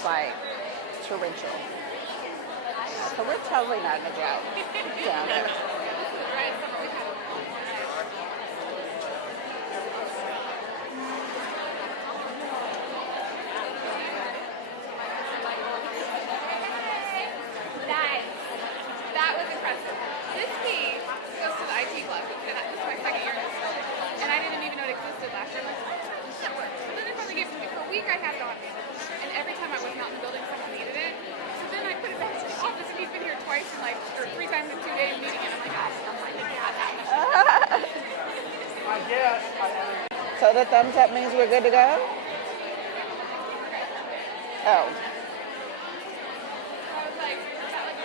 is like torrential. So we're totally not in a drought down there. That was impressive. This key goes to the IT club, and this is my second year in this building. And I didn't even know it existed last year. I'm like, oh, that works. And then they finally gave it to me. For a week I had it on me. And every time I was not in the building, someone needed it. So then I put it back to the office, and he's been here twice in like, or 3 times in 2 days meeting it. I'm like, oh my God. I guess. So the thumbs up means we're good to go? Oh. I was like, is that like a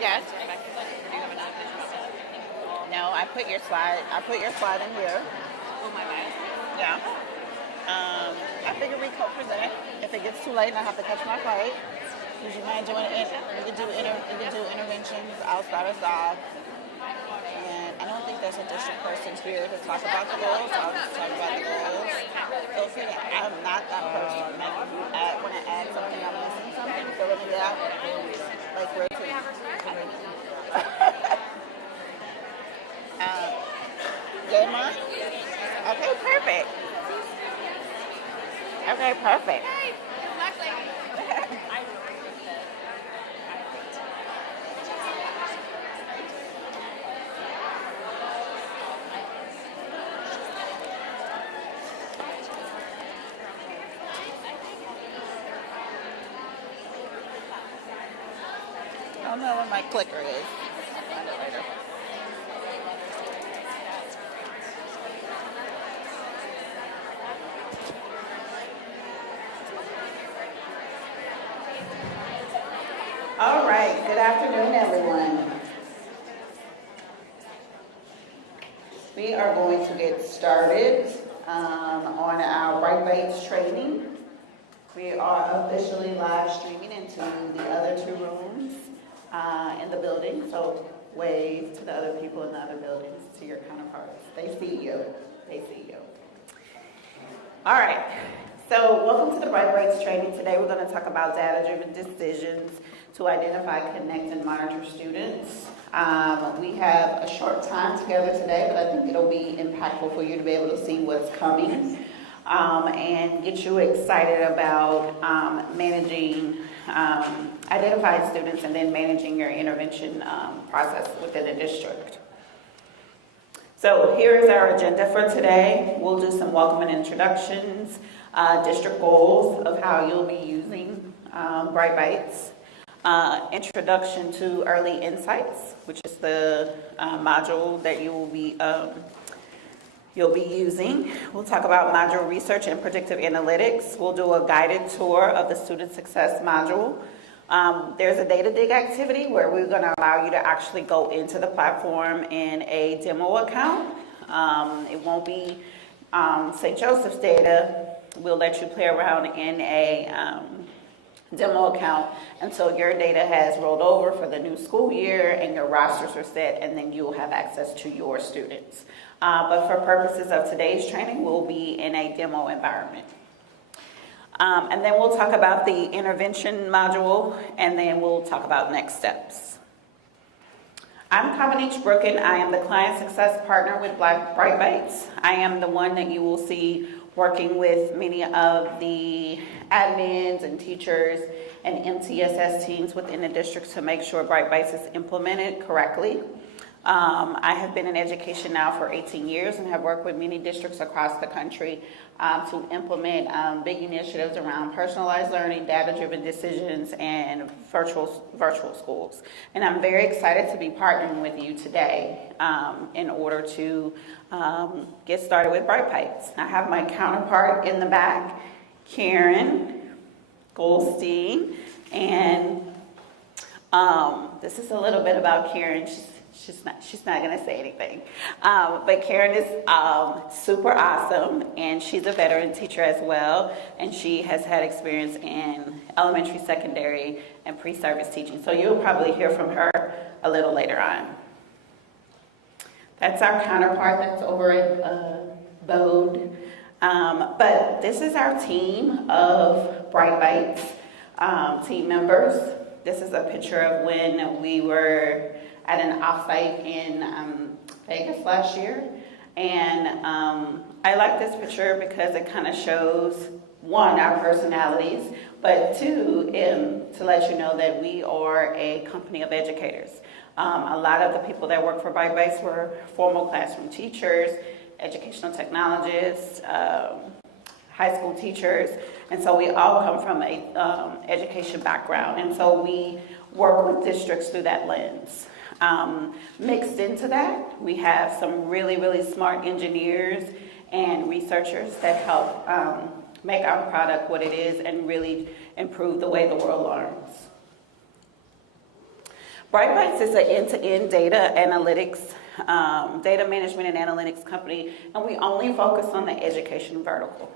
Yes. No, I put your slide in here. oh my bad. Yeah. I figure we co-present. If it gets too late and I have to catch my flight, would you mind doing it? We could do interventions. I'll start us off. And I don't think there's a district person here to talk about the goals. I'll just talk about the goals. Feel free to, I'm not that person. Like, if you want to add something, I'm missing something, fill it out. Like, rotate. Good, Mom? Okay, perfect. Okay, perfect. Hey, luckily. I don't know where my clicker is. I'll find it later. All right, good afternoon, everyone. We are going to get started on our BrightBytes training. We are officially live streaming into the other 2 rooms in the building, so wave to the other people in the other buildings, to your counterparts. They see you. They see you. All right, so welcome to the BrightBytes training. Today we're going to talk about data-driven decisions to identify, connect, and monitor students. We have a short time together today, but I think it'll be impactful for you to be able to see what's coming and get you excited about managing, identifying students and then managing your intervention process within the district. So here is our agenda for today. We'll do some welcome and introductions, district goals of how you'll be using BrightBytes, introduction to early insights, which is the module that you'll be using. We'll talk about module research and predictive analytics. We'll do a guided tour of the student success module. There's a data dig activity where we're going to allow you to actually go into the platform in a demo account. It won't be St. Joseph's data. We'll let you play around in a demo account until your data has rolled over for the new school year and your rosters are set, and then you'll have access to your students. But for purposes of today's training, we'll be in a demo environment. And then we'll talk about the intervention module, and then we'll talk about next steps. I'm Cominich Brooken. I am the Client Success Partner with BrightBytes. I am the one that you will see working with many of the admins and teachers and MTSS teams within the districts to make sure BrightBytes is implemented correctly. I have been in education now for 18 years and have worked with many districts across the country to implement big initiatives around personalized learning, data-driven decisions, and virtual schools. And I'm very excited to be partnering with you today in order to get started with BrightBytes. I have my counterpart in the back, Karen Goldstein, and this is a little bit about Karen. She's not gonna say anything. But Karen is super awesome, and she's a veteran teacher as well, and she has had experience in elementary, secondary, and pre-service teaching. So you'll probably hear from her a little later on. That's our counterpart that's over at Bode. But this is our team of BrightBytes team members. This is a picture of when we were at an offsite in Vegas last year. And I like this picture because it kind of shows, one, our personalities, but two, to let you know that we are a company of educators. A lot of the people that work for BrightBytes were formal classroom teachers, educational technologists, high school teachers, and so we all come from a education background, and so we work with districts through that lens. Mixed into that, we have some really, really smart engineers and researchers that help make our product what it is and really improve the way the world learns. BrightBytes is an end-to-end data analytics, data management and analytics company, and we only focus on the education vertical.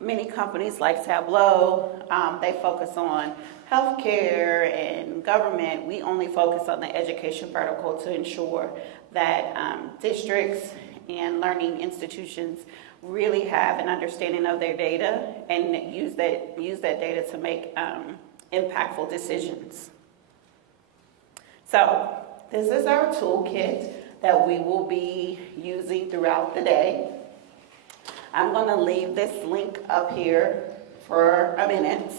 Many companies like Tableau, they focus on healthcare and government. We only focus on the education vertical to ensure that districts and learning institutions really have an understanding of their data and use that data to make impactful decisions. So this is our toolkit that we will be using throughout the day. I'm going to leave this link up here for a minute.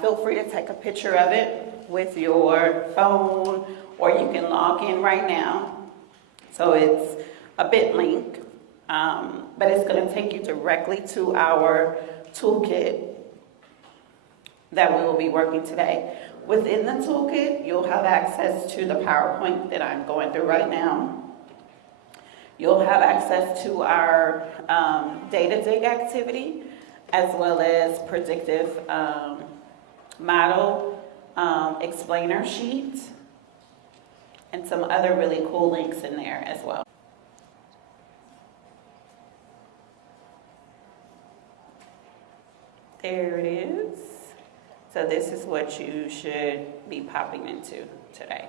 Feel free to take a picture of it with your phone, or you can log in right now. So it's a bit link, but it's going to take you directly to our toolkit that we will be working today. Within the toolkit, you'll have access to the PowerPoint that I'm going through right now. You'll have access to our data dig activity, as well as predictive model explainer sheet, and some other really cool links in there as well. There it is. So this is what you should be popping into today.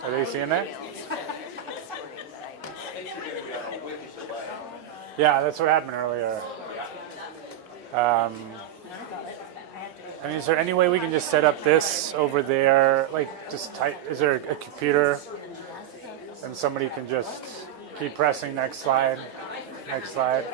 Are they seeing that? Yeah, that's what happened earlier. I mean, is there any way we can just set up this over there? Like, just type, is there a computer? And somebody can just keep pressing next slide, next slide.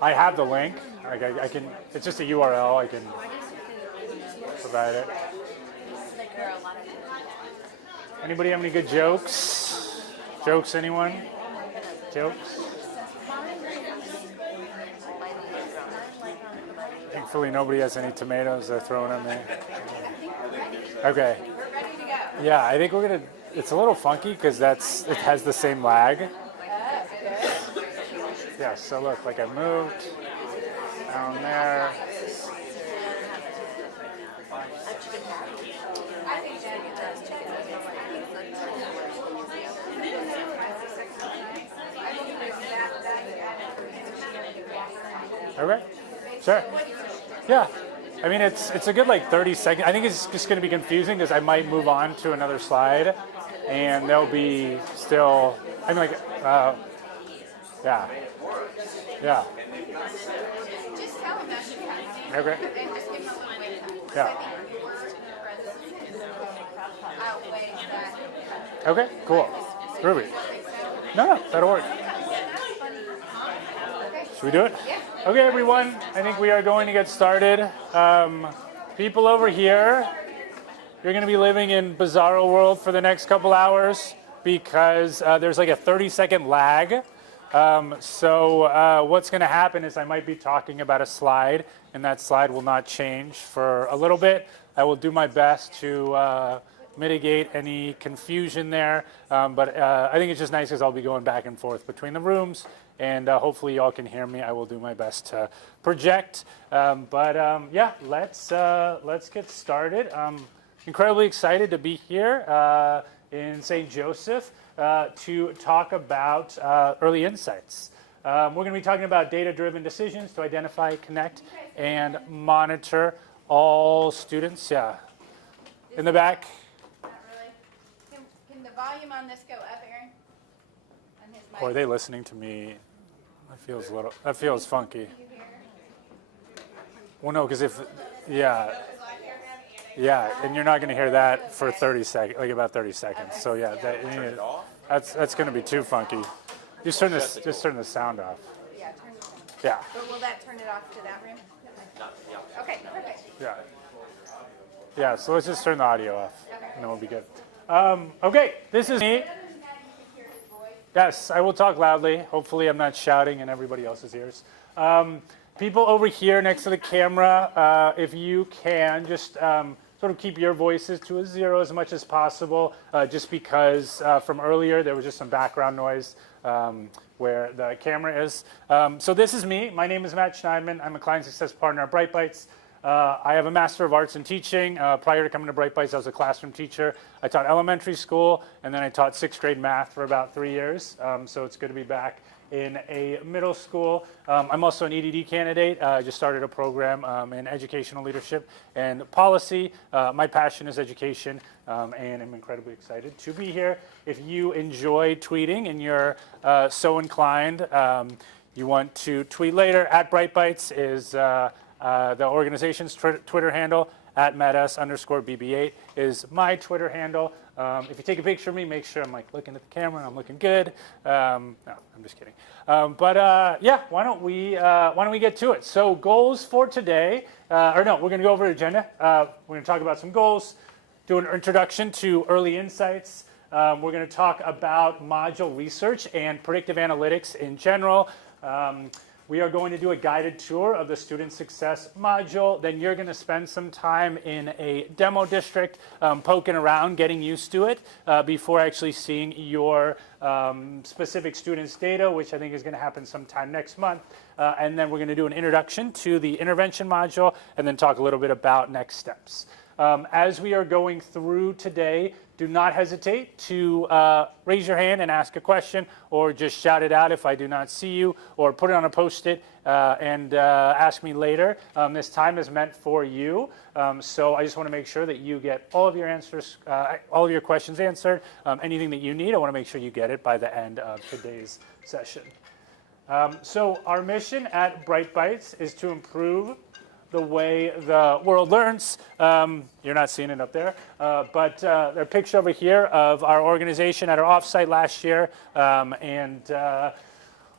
I have the link. Like I can. It's just a URL. I can provide it. Anybody have any good jokes? Jokes? Anyone? Jokes? Thankfully, nobody has any tomatoes they're throwing at me. Okay. Yeah, I think we're gonna. It's a little funky because it has the same lag. Yeah, so look, like I moved down there. Okay, sure. Yeah, I mean, it's a good like 30 seconds. I think it's just going to be confusing because I might move on to another slide and there'll be still, I mean, like, yeah. Yeah. Just tell them that you have Okay. and just give them a little wait time. Yeah. I think your presence outweighs that. Okay, cool. Groovy. No, that'll work. Should we do it? Yeah. Okay, everyone. I think we are going to get started. People over here, you're going to be living in bizarro world for the next couple hours because there's like a 30-second lag. So what's going to happen is I might be talking about a slide, and that slide will not change for a little bit. I will do my best to mitigate any confusion there, but I think it's just nice because I'll be going back and forth between the rooms, and hopefully y'all can hear me. I will do my best to project, yeah, let's get started. I'm incredibly excited to be here in St. Joseph. To talk about early insights. We're going to be talking about data-driven decisions to identify, connect, and monitor all students. Yeah. In the back. Not really. Can the volume on this go up, Aaron? On his mic? Or are they listening to me? That feels funky. Well, no, because yeah, and you're not going to hear that for 30 seconds, like about 30 seconds. So yeah, that's going to be too funky. Just turn the sound off. Yeah, turn it on. Yeah. But will that turn it off to that room? Okay, perfect. Yeah. Yeah. So let's just turn the audio off, and then we'll be good. Okay, this is me. Yes, I will talk loudly. Hopefully, I'm not shouting in everybody else's ears. People over here next to the camera, if you can, just sort of keep your voices to a 0 as much as possible, just because from earlier there was just some background noise where the camera is. So this is me. My name is Matt Schneidman. I'm a client success partner at BrightBytes. I have a Master of Arts in Teaching. Prior to coming to BrightBytes, I was a classroom teacher. I taught elementary school, and then I taught 6th grade math for about 3 years. So it's good to be back in a middle school. I'm also an EDD candidate. I just started a program in educational leadership and policy. My passion is education, and I'm incredibly excited to be here. If you enjoy tweeting and you're so inclined, you want to tweet later, at BrightBytes is the organization's Twitter handle. At @madas_bb8 is my Twitter handle. If you take a picture of me, make sure I'm like looking at the camera and I'm looking good. No, I'm just kidding. Yeah, why don't we get to it? So goals for today, we're going to go over the agenda. We're going to talk about some goals, do an introduction to early insights. We're going to talk about module research and predictive analytics in general. We are going to do a guided tour of the student success module. Then you're going to spend some time in a demo district poking around, getting used to it before actually seeing your specific students' data, which I think is going to happen sometime next month. And then we're going to do an introduction to the intervention module and then talk a little bit about next steps. As we are going through today, do not hesitate to raise your hand and ask a question, or just shout it out if I do not see you, or put it on a Post-it and ask me later. This time is meant for you, so I just want to make sure that you get all of your answers, all of your questions answered. Anything that you need, I want to make sure you get it by the end of today's session. So our mission at BrightBytes is to improve the way the world learns. You're not seeing it up there, but a picture over here of our organization at our offsite last year.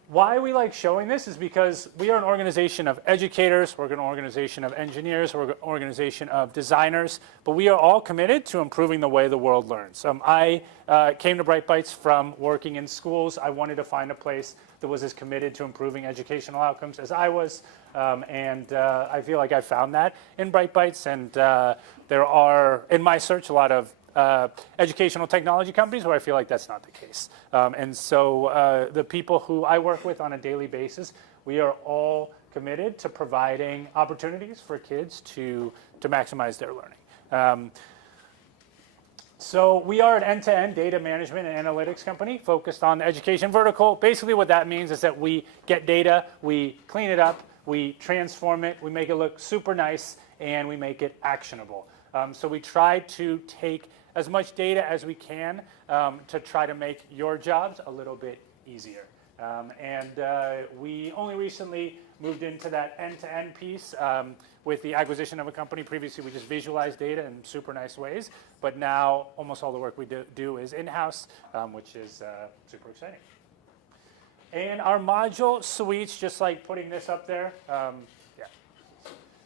Why we like showing this is because we are an organization of educators, we're an organization of engineers, we're an organization of designers, but we are all committed to improving the way the world learns. I came to BrightBytes from working in schools. I wanted to find a place that was as committed to improving educational outcomes as I was, and I feel like I found that in BrightBytes, and there are, in my search, a lot of educational technology companies where I feel like that's not the case. And so the people who I work with on a daily basis, we are all committed to providing opportunities for kids to maximize their learning. So we are an end-to-end data management and analytics company focused on the education vertical. Basically what that means is that we get data, we clean it up, we transform it, we make it look super nice, and we make it actionable. So we try to take as much data as we can to try to make your jobs a little bit easier. We only recently moved into that end-to-end piece with the acquisition of a company. Previously, we just visualized data in super nice ways, but now almost all the work we do is in-house, which is super exciting. And our module suites, just like putting this up there, I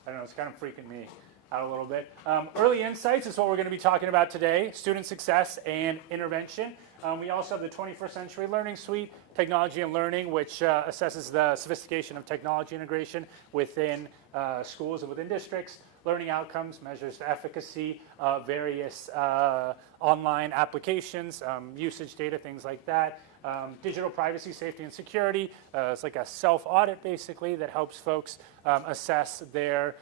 don't know, it's kind of freaking me out a little bit. Early insights is what we're going to be talking about today, student success and intervention. We also have the 21st Century Learning Suite, Technology and Learning, which assesses the sophistication of technology integration within schools and within districts. Learning outcomes measures the efficacy of various online applications, usage data, things like that. Digital privacy, safety, and security. It's like a self-audit, basically, that helps folks assess their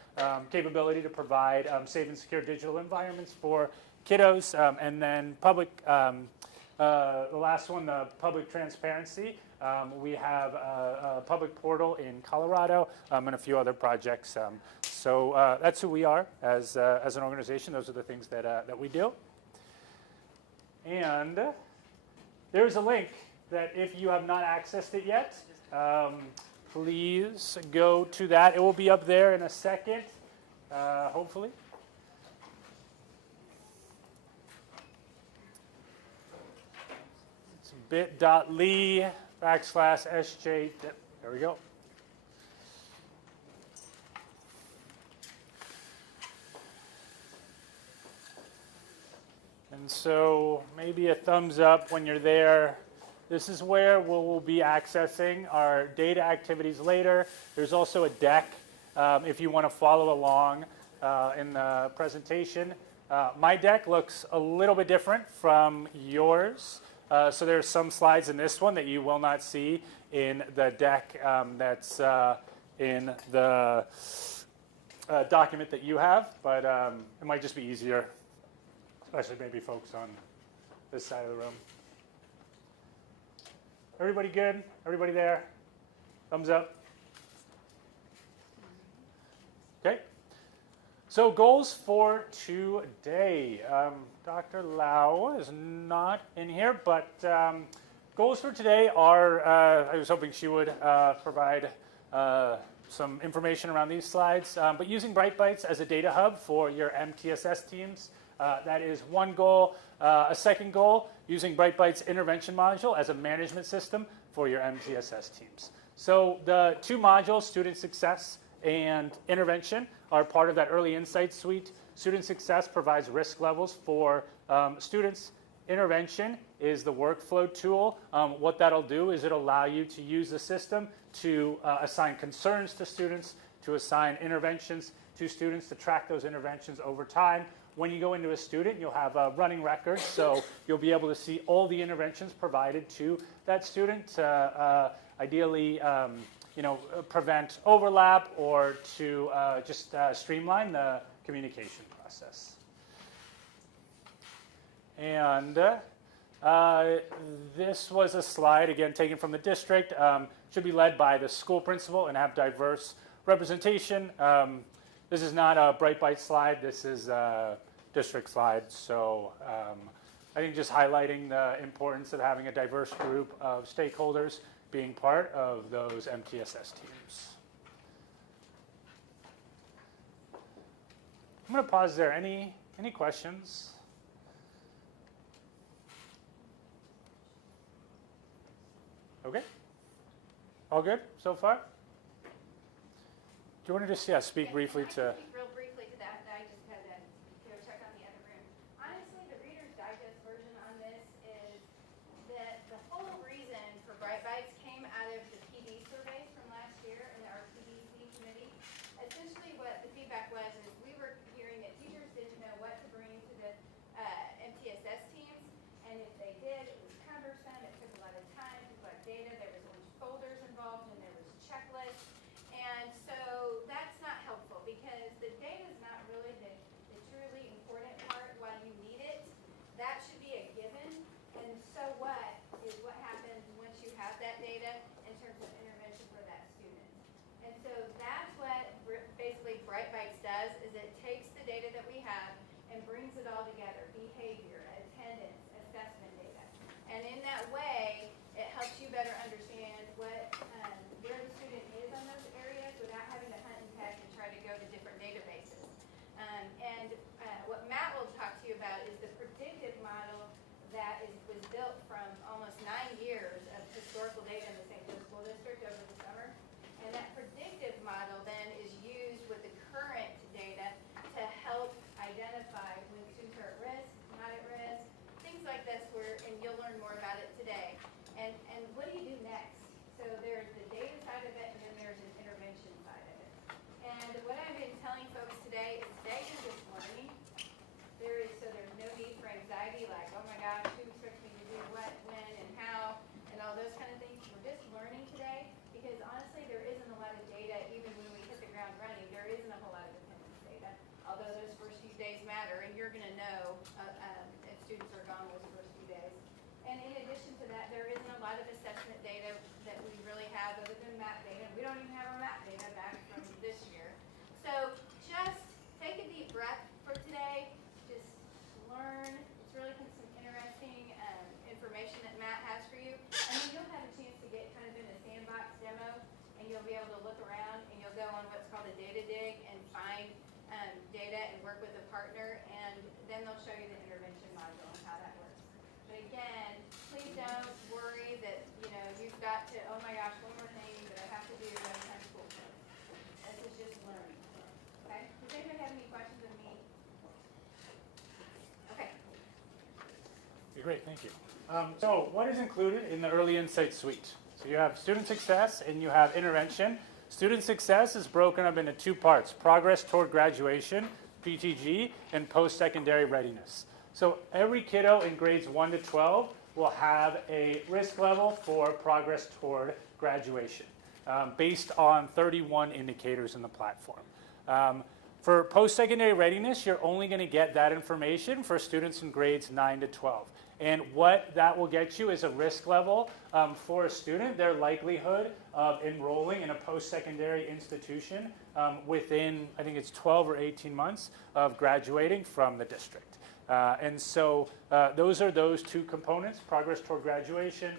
capability to provide safe and secure digital environments for kiddos. And then public, the last one, the public transparency. We have a public portal in Colorado and a few other projects. So that's who we are as an organization. Those are the things that we do. And there's a link that if you have not accessed it yet, please go to that. It will be up there in a second, hopefully. It's bit.ly/SJ. There we go. And so maybe a thumbs up when you're there. This is where we'll be accessing our data activities later. There's also a deck if you want to follow along in the presentation. My deck looks a little bit different from yours. So there's some slides in this one that you will not see in the deck that's in the document that you have, but it might just be easier, especially maybe folks on this side of the room. Everybody good? Everybody there? Thumbs up? Okay. So goals for today. Dr. Lau is not in here, but goals for today are, I was hoping she would provide some information around these slides, but using BrightBytes as a data hub for your MTSS teams. That is one goal. A second goal, using BrightBytes intervention module as a management system for your MTSS teams. So the two modules, student success and intervention, are part of that early insights suite. Student success provides risk levels for students. Intervention is the workflow tool. What that'll do is it'll allow you to use the system to assign concerns to students, to assign interventions to students, to track those interventions over time. When you go into a student, you'll have a running record, so you'll be able to see all the interventions provided to that student to ideally prevent overlap or to just streamline the communication process. And this was a slide, again, taken from the district. Should be led by the school principal and have diverse representation. This is not a BrightBytes slide. This is a district slide. So I think just highlighting the importance of having a diverse group of stakeholders being part of those MTSS teams. I'm going to pause there. Any questions? Okay. All good so far? Do you want to just speak briefly to? Speak real briefly to that. I just had to go check on the other room. Honestly, the Reader's Digest version on this is that the whole reason for BrightBytes came out of the PD surveys from last year in our PDC committee. Essentially, what the feedback was is we were hearing that teachers didn't know what to bring to the MTSS teams, and if they did, it was cumbersome. It took a lot of time, took a lot of data. There was orange folders involved, and there was checklists. And so that's not helpful because the data is not really the truly important part while you need it. That should be a given. And so what is what happens once you have that data in terms of intervention for that student. And so that's what basically BrightBytes does is it takes the data that we have and brings it all together, behavior, attendance, assessment data. And in that way, it helps you better understand what where the student is on those areas without having to hunt and peck and try to go to different databases. What Matt will talk to you about is the predictive model that was built from almost 9 years of historical data in the St. Louis School District over the summer. And that predictive model then is used with the current data to help identify when students are at risk, not at risk, things like this, and you'll learn more about it today. And what do you do next? So there's the data side of it, and then there's an intervention side of it. And what I've been telling folks today is they are just learning. There's no need for anxiety, like, oh my gosh, who expects me to do what, when, and how, and all those kind of things. We're just learning today because honestly, there isn't a lot of data, even when we hit the ground running, there isn't a whole lot of attendance data. Although those first few days matter, and you're going to know if students are gone those first few days. And in addition to that, there isn't a lot of assessment data that we really have other than map data. We don't even have our map data back from this year. So just take a deep breath for today. Just learn. It's really some interesting information that Matt has for you. And then you'll have a chance to get kind of in a sandbox demo, and you'll be able to look around, and you'll go on what's called a data dig and find data and work with a partner, and then they'll show you the intervention module and how that works. But again, please don't worry that you've got to, oh my gosh, one more thing that I have to do by the time school starts. This is just learning. Okay? Does anybody have any questions of me? Okay. Okay, great, thank you. So what is included in the Early Insight Suite? So you have student success and you have intervention. Student success is broken up into 2 parts: progress toward graduation, PTG, and post-secondary readiness. So every kiddo in grades 1 to 12 will have a risk level for progress toward graduation based on 31 indicators in the platform. For post-secondary readiness, you're only going to get that information for students in grades 9 to 12. And what that will get you is a risk level for a student, their likelihood of enrolling in a post-secondary institution within, I think it's 12 or 18 months of graduating from the district. And so those are those 2 components: progress toward graduation,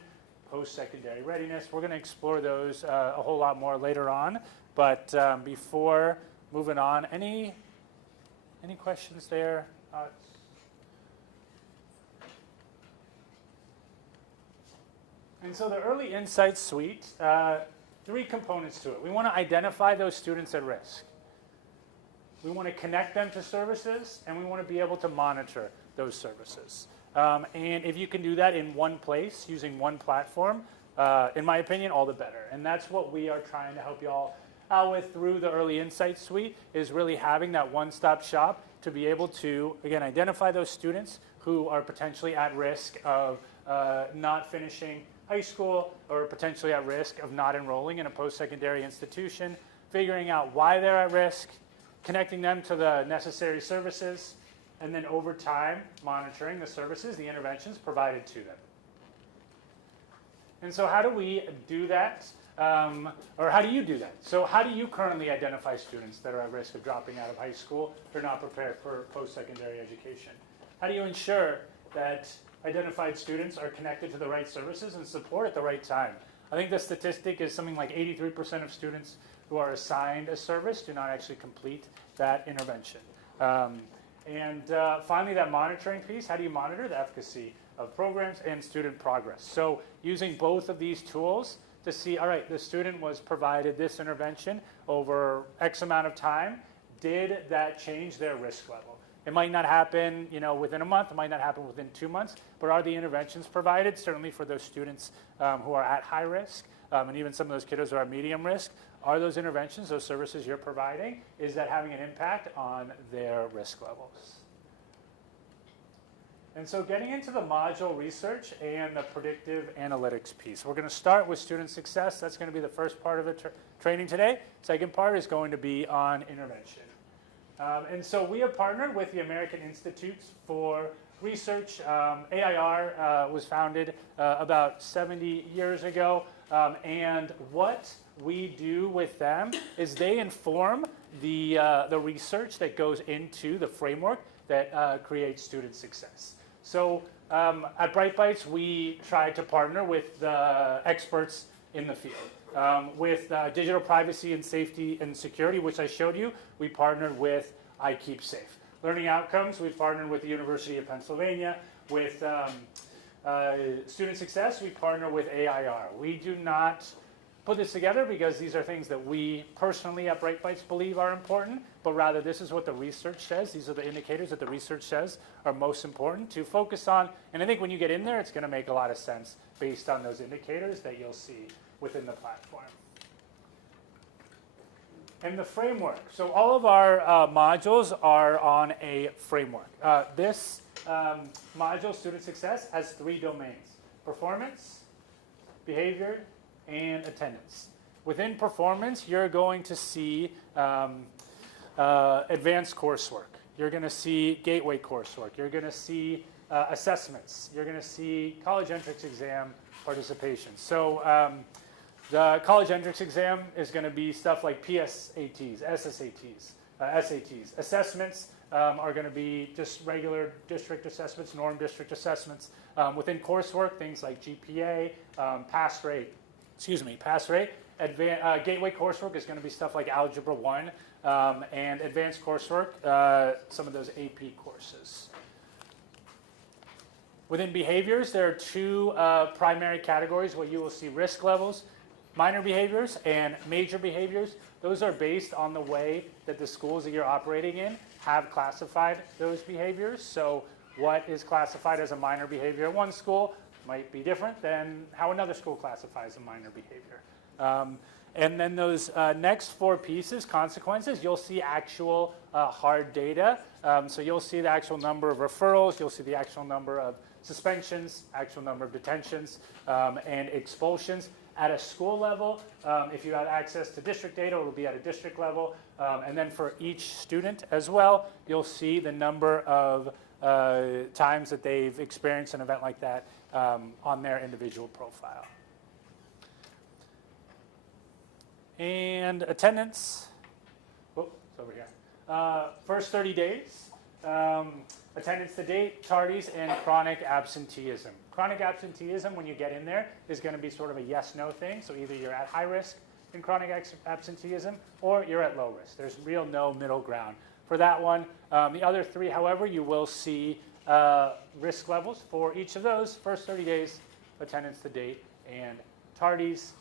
post-secondary readiness. We're going to explore those a whole lot more later on. But before moving on, any questions there? And so the Early Insights Suite, 3 components to it. We want to identify those students at risk. We want to connect them to services, and we want to be able to monitor those services. And if you can do that in one place, using one platform, in my opinion, all the better. And that's what we are trying to help you all out with through the Early Insights Suite, is really having that one-stop shop to be able to, again, identify those students who are potentially at risk of not finishing high school or potentially at risk of not enrolling in a post-secondary institution, figuring out why they're at risk, connecting them to the necessary services, and then over time monitoring the services, the interventions provided to them. And so how do we do that? Or how do you do that? So how do you currently identify students that are at risk of dropping out of high school or not prepared for post-secondary education? How do you ensure that identified students are connected to the right services and support at the right time? I think the statistic is something like 83% of students who are assigned a service do not actually complete that intervention. And finally, that monitoring piece, how do you monitor the efficacy of programs and student progress? So using both of these tools to see, all right, the student was provided this intervention over X amount of time. Did that change their risk level? It might not happen, within a month. It might not happen within 2 months. But are the interventions provided, certainly for those students who are at high risk, and even some of those kiddos who are at medium risk? Are those interventions, those services you're providing, is that having an impact on their risk levels? And so getting into the module research and the predictive analytics piece. We're going to start with student success. That's going to be the first part of the training today. Second part is going to be on intervention. And so we have partnered with the American Institutes for Research. AIR was founded about 70 years ago. And what we do with them is they inform the research that goes into the framework that creates student success. So at BrightBytes, we try to partner with the experts in the field. With digital privacy and safety and security, which I showed you, we partnered with iKeepSafe. Learning outcomes, we partnered with the University of Pennsylvania. With student success, we partner with AIR. We do not put this together because these are things that we personally at BrightBytes believe are important, but rather this is what the research says. These are the indicators that the research says are most important to focus on. And I think when you get in there, it's going to make a lot of sense based on those indicators that you'll see within the platform. And the framework. So all of our modules are on a framework. This module, Student Success, has 3 domains: performance, behavior, and attendance. Within performance, you're going to see advanced coursework. You're going to see gateway coursework. You're going to see assessments. You're going to see college entrance exam participation. So the college entrance exam is going to be stuff like PSATs, SSATs, SATs. Assessments are going to be just regular district assessments, norm district assessments. Within coursework, things like GPA, pass rate. Gateway coursework is going to be stuff like Algebra 1, and advanced coursework, some of those AP courses. Within behaviors, there are 2 primary categories where you will see risk levels: minor behaviors and major behaviors. Those are based on the way that the schools that you're operating in have classified those behaviors. So what is classified as a minor behavior at one school might be different than how another school classifies a minor behavior. And then those next 4 pieces, consequences, you'll see actual hard data. So you'll see the actual number of referrals, you'll see the actual number of suspensions, actual number of detentions, and expulsions at a school level. If you have access to district data, it will be at a district level. And then for each student as well, you'll see the number of times that they've experienced an event like that on their individual profile. And attendance, it's over here. First 30 days, attendance to date, tardies, and chronic absenteeism. Chronic absenteeism, when you get in there, is going to be sort of a yes-no thing. So either you're at high risk in chronic absenteeism or you're at low risk. There's real no middle ground for that one. The other 3, however, you will see risk levels for each of those: first 30 days, attendance to date, and tardies.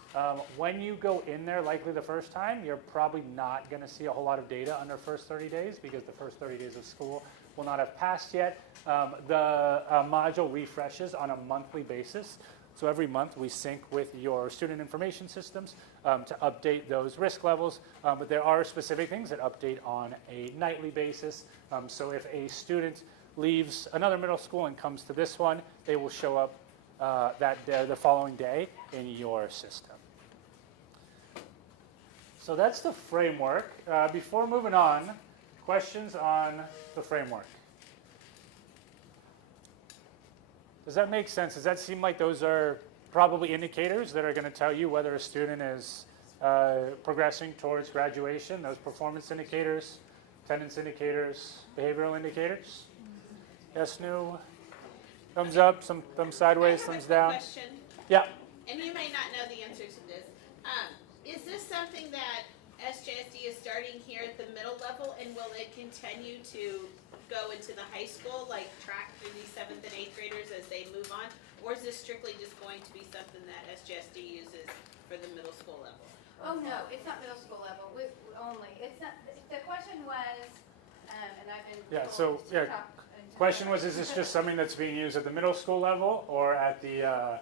When you go in there, likely the first time, you're probably not going to see a whole lot of data under first 30 days because the first 30 days of school will not have passed yet. The module refreshes on a monthly basis. So every month we sync with your student information systems to update those risk levels. But there are specific things that update on a nightly basis. So if a student leaves another middle school and comes to this one, they will show up the following day in your system. So that's the framework. Before moving on, questions on the framework? Does that make sense? Does that seem like those are probably indicators that are going to tell you whether a student is progressing towards graduation? Those performance indicators, attendance indicators, behavioral indicators? Yes, no? Thumbs up, some thumbs sideways, thumbs down. Question, Yeah. and you may not know the answer to this. Is this something that SJSD is starting here at the middle level, and will it continue to go into the high school, like track through these 7th and 8th graders as they move on? Or is this strictly just going to be something that SJSD uses for the middle school level? Oh, no, it's not middle school level only. It's not, the question was, and I've been Yeah, told so, to yeah, talk and question was, is this just something that's being used at the middle school level or at the,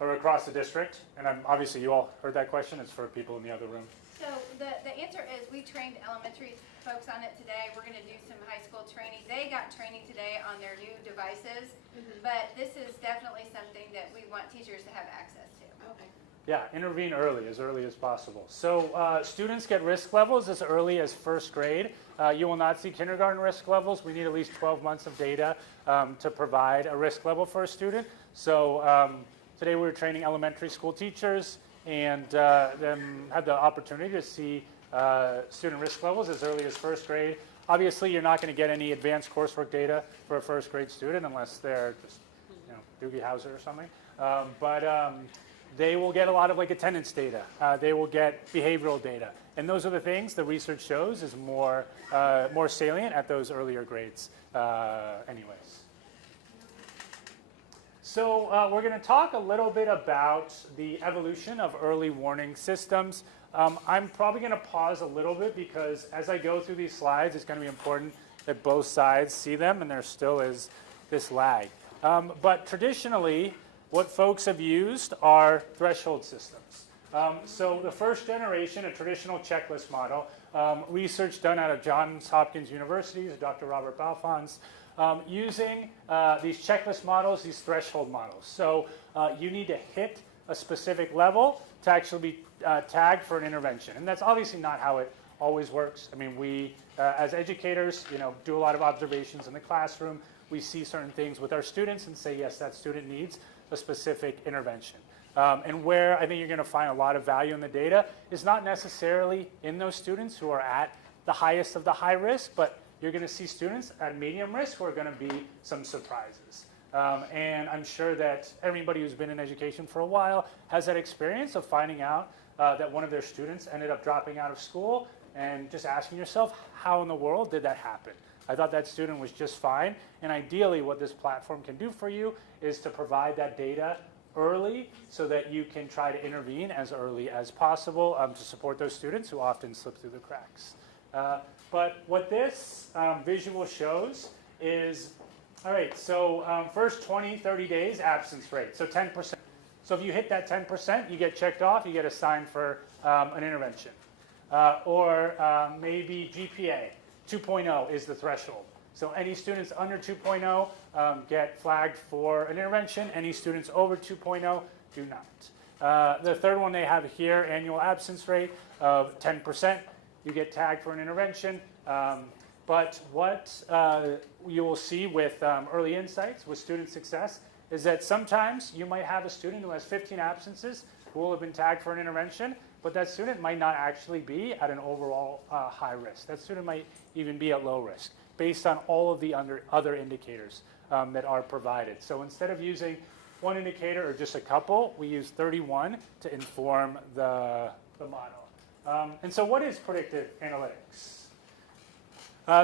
or across the district? And obviously you all heard that question. It's for people in the other room. So the answer is we trained elementary folks on it today. We're going to do some high school training. They got training today on their new devices, but this is definitely something that we want teachers to have access to. Okay. Yeah, intervene early as possible. So students get risk levels as early as first grade. You will not see kindergarten risk levels. We need at least 12 months of data to provide a risk level for a student. So today we were training elementary school teachers and then had the opportunity to see student risk levels as early as first grade. Obviously, you're not going to get any advanced coursework data for a first grade student unless they're just, Doogie Howser or something. But they will get a lot of attendance data. They will get behavioral data. And those are the things the research shows is more salient at those earlier grades anyways. So we're going to talk a little bit about the evolution of early warning systems. I'm probably going to pause a little bit because as I go through these slides, it's going to be important that both sides see them and there still is this lag. But traditionally, what folks have used are threshold systems. So the first generation, a traditional checklist model, research done out of Johns Hopkins University, Dr. Robert Balfons, using these checklist models, these threshold models. So you need to hit a specific level to actually be tagged for an intervention. And that's obviously not how it always works. I mean, we, as educators, do a lot of observations in the classroom. We see certain things with our students and say, yes, that student needs a specific intervention. And where I think you're going to find a lot of value in the data is not necessarily in those students who are at the highest of the high risk, but you're going to see students at medium risk who are going to be some surprises. And I'm sure that everybody who's been in education for a while has that experience of finding out that one of their students ended up dropping out of school and just asking yourself, how in the world did that happen? I thought that student was just fine. And ideally, what this platform can do for you is to provide that data early so that you can try to intervene as early as possible to support those students who often slip through the cracks. But what this visual shows is, all right, so first 20, 30 days absence rate, so 10%. So if you hit that 10%, you get checked off, you get assigned for an intervention. Or maybe GPA, 2.0 is the threshold. So any students under 2.0 get flagged for an intervention. Any students over 2.0 do not. The third one they have here, annual absence rate of 10%. You get tagged for an intervention. But what you will see with early insights, with student success, is that sometimes you might have a student who has 15 absences who will have been tagged for an intervention, but that student might not actually be at an overall high risk. That student might even be at low risk based on all of the other indicators that are provided. So instead of using one indicator or just a couple, we use 31 to inform the model. And so what is predictive analytics?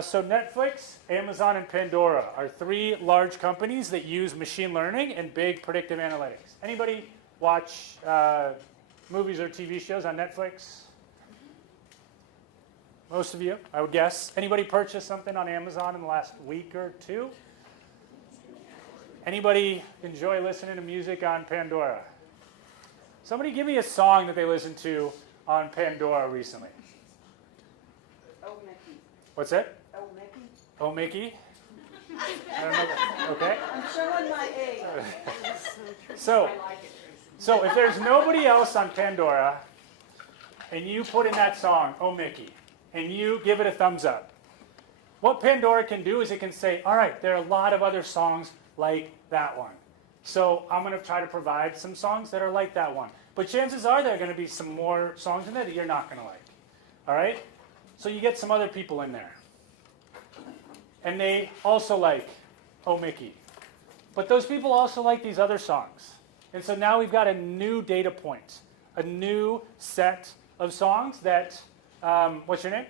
So Netflix, Amazon, and Pandora are three large companies that use machine learning and big predictive analytics. Anybody watch movies or TV shows on Netflix? Most of you, I would guess. Anybody purchase something on Amazon in the last week or two? Anybody enjoy listening to music on Pandora? Somebody give me a song that they listened to on Pandora recently. Oh, Mickey. What's that? Oh, Mickey. Oh, Mickey? I don't know that. Okay. I'm showing my age. So if there's nobody else on Pandora, and you put in that song, Oh, Mickey, and you give it a thumbs up, what Pandora can do is it can say, all right, there are a lot of other songs like that one. So I'm going to try to provide some songs that are like that one. But chances are there are going to be some more songs in there that you're not going to like. All right? So you get some other people in there. And they also like Oh Mickey. But those people also like these other songs. And so now we've got a new data point, a new set of songs that, what's your name?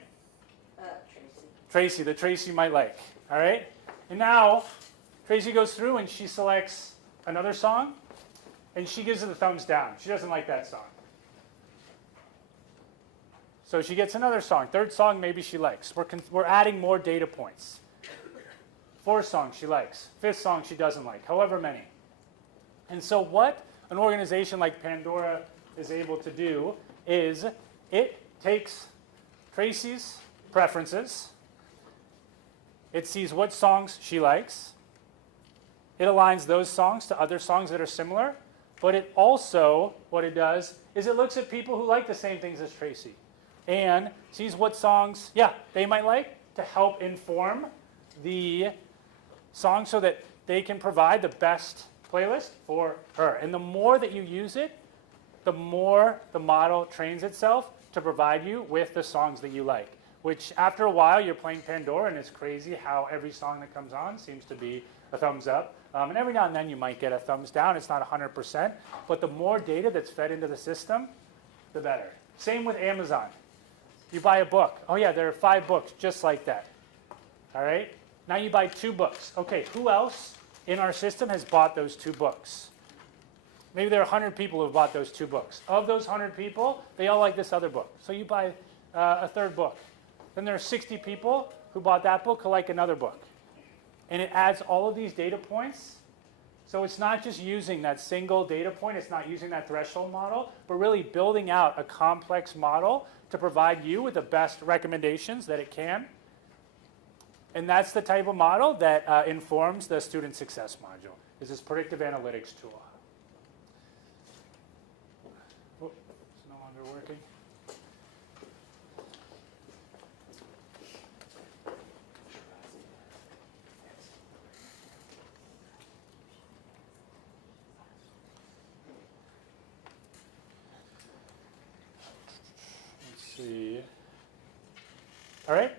Tracy, that Tracy might like. All right? And now Tracy goes through and she selects another song, and she gives it a thumbs down. She doesn't like that song. So she gets another song. Third song, maybe she likes. We're adding more data points. Fourth song she likes. Fifth song she doesn't like. However many. And so what an organization like Pandora is able to do is it takes Tracy's preferences. It sees what songs she likes. It aligns those songs to other songs that are similar. But it also, what it does, is it looks at people who like the same things as Tracy and sees what songs, they might like to help inform the song so that they can provide the best playlist for her. And the more that you use it, the more the model trains itself to provide you with the songs that you like. Which after a while, you're playing Pandora, and it's crazy how every song that comes on seems to be a thumbs up. And every now and then you might get a thumbs down. It's not 100%. But the more data that's fed into the system, the better. Same with Amazon. You buy a book. Oh, yeah, there are 5 books just like that. All right? Now you buy 2 books. Okay, who else in our system has bought those 2 books? Maybe there are 100 people who have bought those 2 books. Of those 100 people, they all like this other book. So you buy a third book. Then there are 60 people who bought that book who like another book. And it adds all of these data points. So it's not just using that single data point. It's not using that threshold model, but really building out a complex model to provide you with the best recommendations that it can. And that's the type of model that informs the student success module, is this predictive analytics tool. Oh, it's no longer working. See. All right.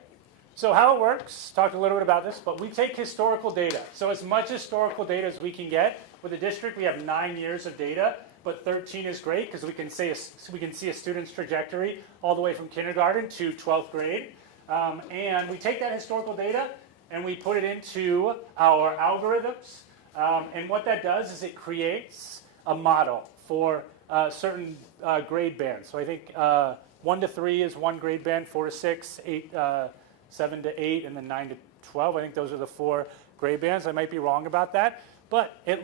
So how it works, talked a little bit about this, but we take historical data. So as much historical data as we can get. With the district, we have 9 years of data, but 13 is great because we can see a student's trajectory all the way from kindergarten to 12th grade. And we take that historical data and we put it into our algorithms. And what that does is it creates a model for certain grade bands. So I think 1 to 3 is one grade band, 4 to 6, 7 to 8, and then 9 to 12. I think those are the 4 grade bands. I might be wrong about that. But it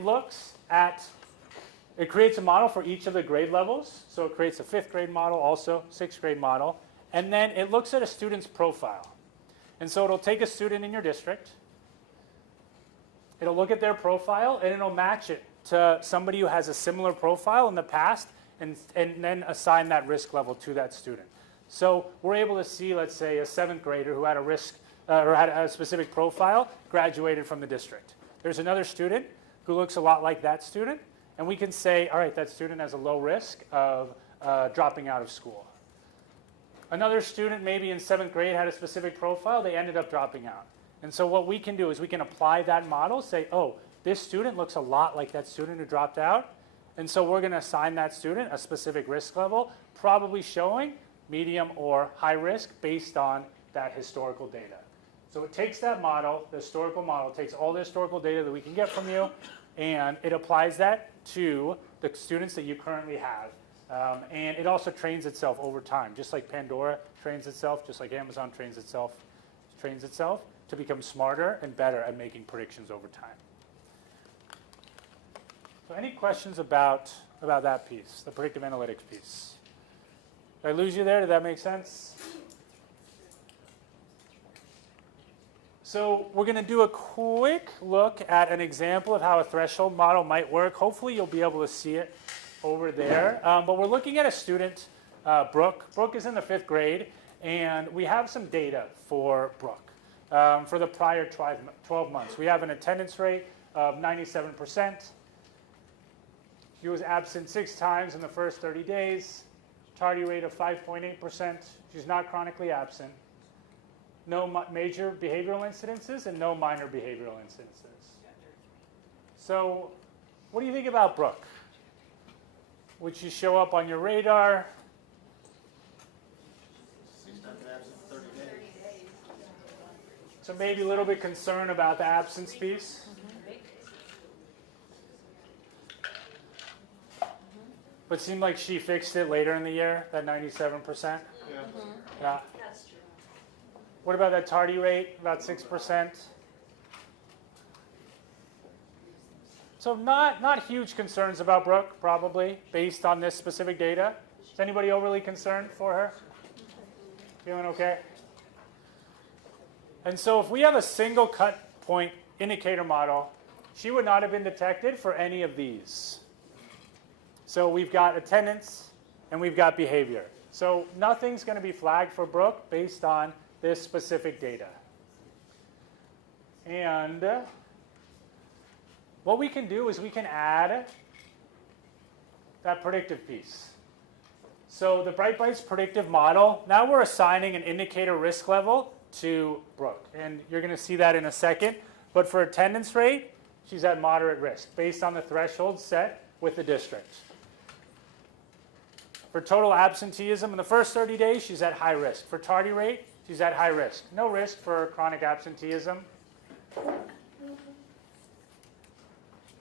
creates a model for each of the grade levels. So it creates a 5th grade model, also 6th grade model. And then it looks at a student's profile. And so it'll take a student in your district. It'll look at their profile, and it'll match it to somebody who has a similar profile in the past, and then assign that risk level to that student. So we're able to see, let's say, a 7th grader who had a risk or had a specific profile, graduated from the district. There's another student who looks a lot like that student, and we can say, all right, that student has a low risk of dropping out of school. Another student, maybe in 7th grade, had a specific profile, they ended up dropping out. And so what we can do is we can apply that model, say, oh, this student looks a lot like that student who dropped out, and so we're going to assign that student a specific risk level, probably showing medium or high risk based on that historical data. So it takes that model, the historical model, takes all the historical data that we can get from you, and it applies that to the students that you currently have. And it also trains itself over time, just like Pandora trains itself, just like Amazon trains itself to become smarter and better at making predictions over time. So any questions about that piece, the predictive analytics piece? Did I lose you there? Did that make sense? So we're going to do a quick look at an example of how a threshold model might work. Hopefully you'll be able to see it over there. But we're looking at a student, Brooke. Brooke is in the 5th grade, and we have some data for Brooke for the prior 12 months. We have an attendance rate of 97%. She was absent 6 times in the first 30 days. Tardy rate of 5.8%. She's not chronically absent. No major behavioral incidences and no minor behavioral incidences. So what do you think about Brooke? Would she show up on your radar? So maybe a little bit concerned about the absence piece. But seemed like she fixed it later in the year, that 97%. Yeah. What about that tardy rate, about 6%? So not huge concerns about Brooke, probably, based on this specific data. Is anybody overly concerned for her? Feeling okay? And so if we have a single cut point indicator model, she would not have been detected for any of these. So we've got attendance and we've got behavior. So nothing's going to be flagged for Brooke based on this specific data. And what we can do is we can add that predictive piece. So the BrightBytes predictive model, now we're assigning an indicator risk level to Brooke. And you're going to see that in a second. But for attendance rate, she's at moderate risk based on the threshold set with the district. For total absenteeism in the first 30 days, she's at high risk. For tardy rate, she's at high risk. No risk for chronic absenteeism.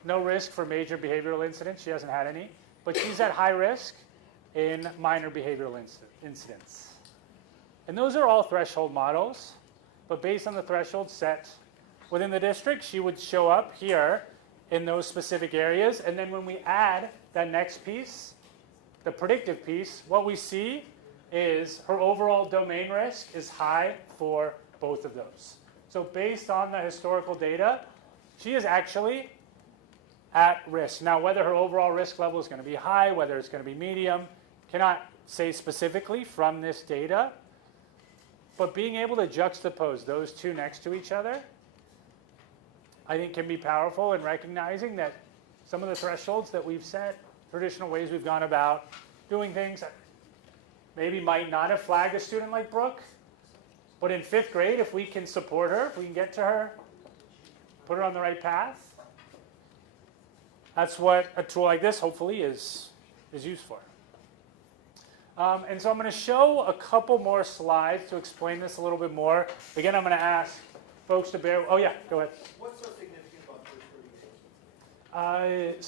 No risk for major behavioral incidents. She hasn't had any. But she's at high risk in minor behavioral incidents. And those are all threshold models. But based on the threshold set within the district, she would show up here in those specific areas. And then when we add that next piece, the predictive piece, what we see is her overall domain risk is high for both of those. So based on the historical data, she is actually at risk. Now, whether her overall risk level is going to be high, whether it's going to be medium, cannot say specifically from this data. But being able to juxtapose those two next to each other, I think can be powerful in recognizing that some of the thresholds that we've set, traditional ways we've gone about doing things, maybe might not have flagged a student like Brooke. But in 5th grade, if we can support her, if we can get to her, put her on the right path, that's what a tool like this hopefully is used for. And so I'm going to show a couple more slides to explain this a little bit more. Again, I'm going to ask folks to bear. Oh yeah, go ahead. What's so significant about first 30 days?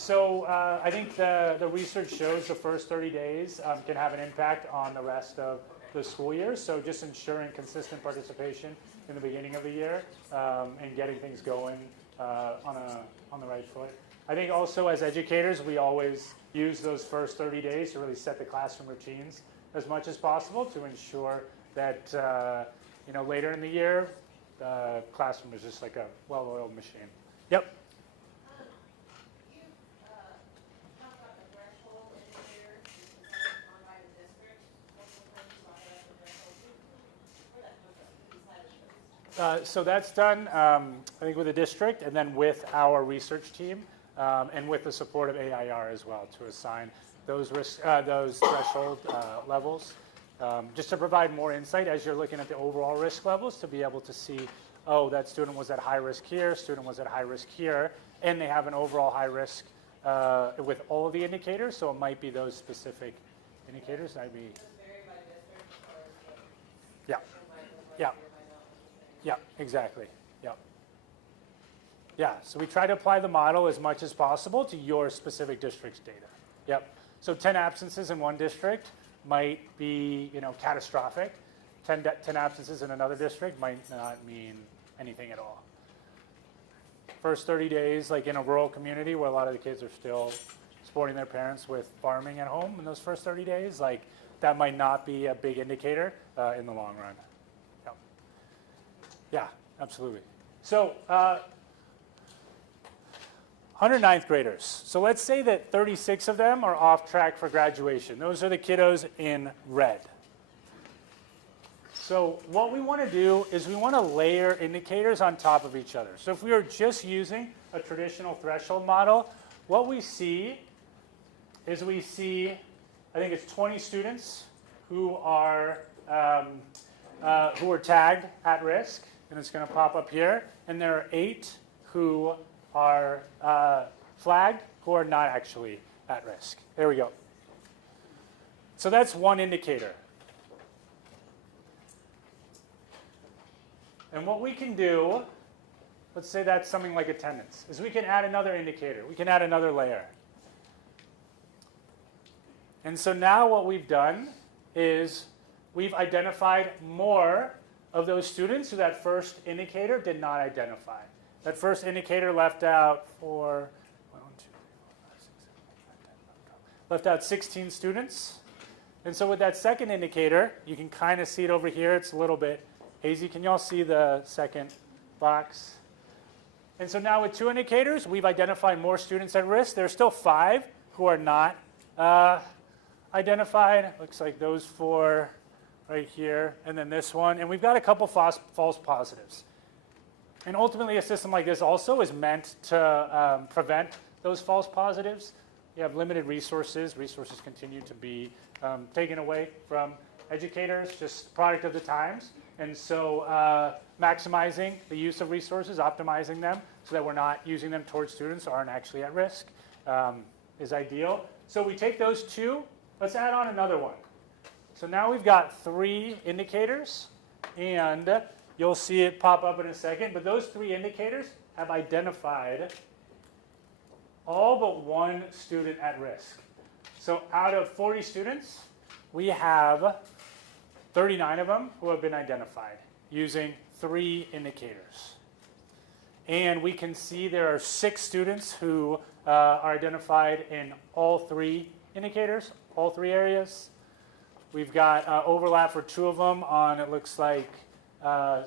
I think the research shows the first 30 days can have an impact on the rest of the school year. So just ensuring consistent participation in the beginning of the year and getting things going on the right foot. I think also as educators, we always use those first 30 days to really set the classroom routines as much as possible to ensure that later in the year, the classroom is just like a well-oiled machine. Yep. You talked about the threshold indicators on by the district. So that's done, I think, with the district and then with our research team and with the support of AIR as well to assign those threshold levels. Just to provide more insight as you're looking at the overall risk levels to be able to see, oh, that student was at high risk here, student was at high risk here, and they have an overall high risk with all of the indicators, so it might be those specific indicators. Yeah, exactly. Yeah, so we try to apply the model as much as possible to your specific district's data. Yep. So 10 absences in one district might be, catastrophic. 10 absences in another district might not mean anything at all. First 30 days, like in a rural community where a lot of the kids are still supporting their parents with farming at home in those first 30 days, like that might not be a big indicator in the long run. Yep. Yeah, absolutely. So 109th graders. So let's say that 36 of them are off track for graduation. Those are the kiddos in red. So what we want to do is we want to layer indicators on top of each other. So if we are just using a traditional threshold model, what we see is we see, I think it's 20 students who are tagged at risk, and it's going to pop up here. And there are 8 who are flagged who are not actually at risk. There we go. So that's one indicator. And what we can do, let's say that's something like attendance, is we can add another indicator. We can add another layer. And so now what we've done is we've identified more of those students who that first indicator did not identify. That first indicator left out left out 16 students. And so with that second indicator, you can kind of see it over here. It's a little bit hazy. Can y'all see the second box? And so now with 2 indicators, we've identified more students at risk. There's still 5 who are not identified. Looks like those 4 right here, and then this one. And we've got a couple false positives. And ultimately, a system like this also is meant to prevent those false positives. You have limited resources. Resources continue to be taken away from educators, just product of the times. And so maximizing the use of resources, optimizing them so that we're not using them towards students who aren't actually at risk is ideal. So we take those 2. Let's add on another one. So now we've got 3 indicators, and you'll see it pop up in a second. But those 3 indicators have identified all but 1 student at risk. So out of 40 students, we have 39 of them who have been identified using 3 indicators. And we can see there are 6 students who are identified in all 3 indicators, all 3 areas. We've got overlap for 2 of them on, it looks like 9,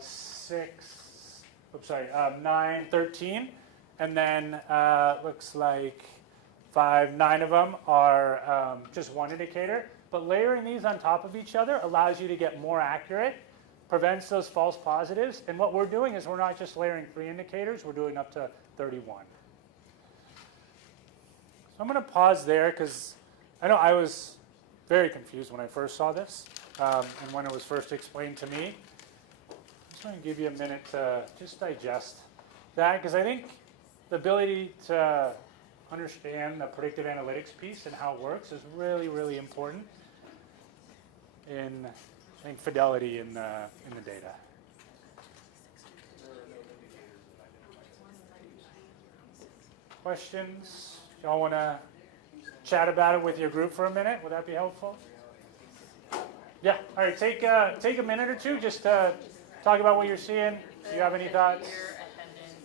13. And then looks like 5, 9 of them are just 1 indicator. But layering these on top of each other allows you to get more accurate, prevents those false positives. And what we're doing is we're not just layering 3 indicators, we're doing up to 31. So I'm going to pause there because I know I was very confused when I first saw this and when it was first explained to me. I'm just going to give you a minute to just digest that, because I think the ability to understand the predictive analytics piece and how it works is really, really important in, I think, fidelity in the data. Questions? Y'all want to chat about it with your group for a minute? Would that be helpful? Yeah. All right. Take a minute or 2 just to talk about what you're seeing. Do you have any thoughts?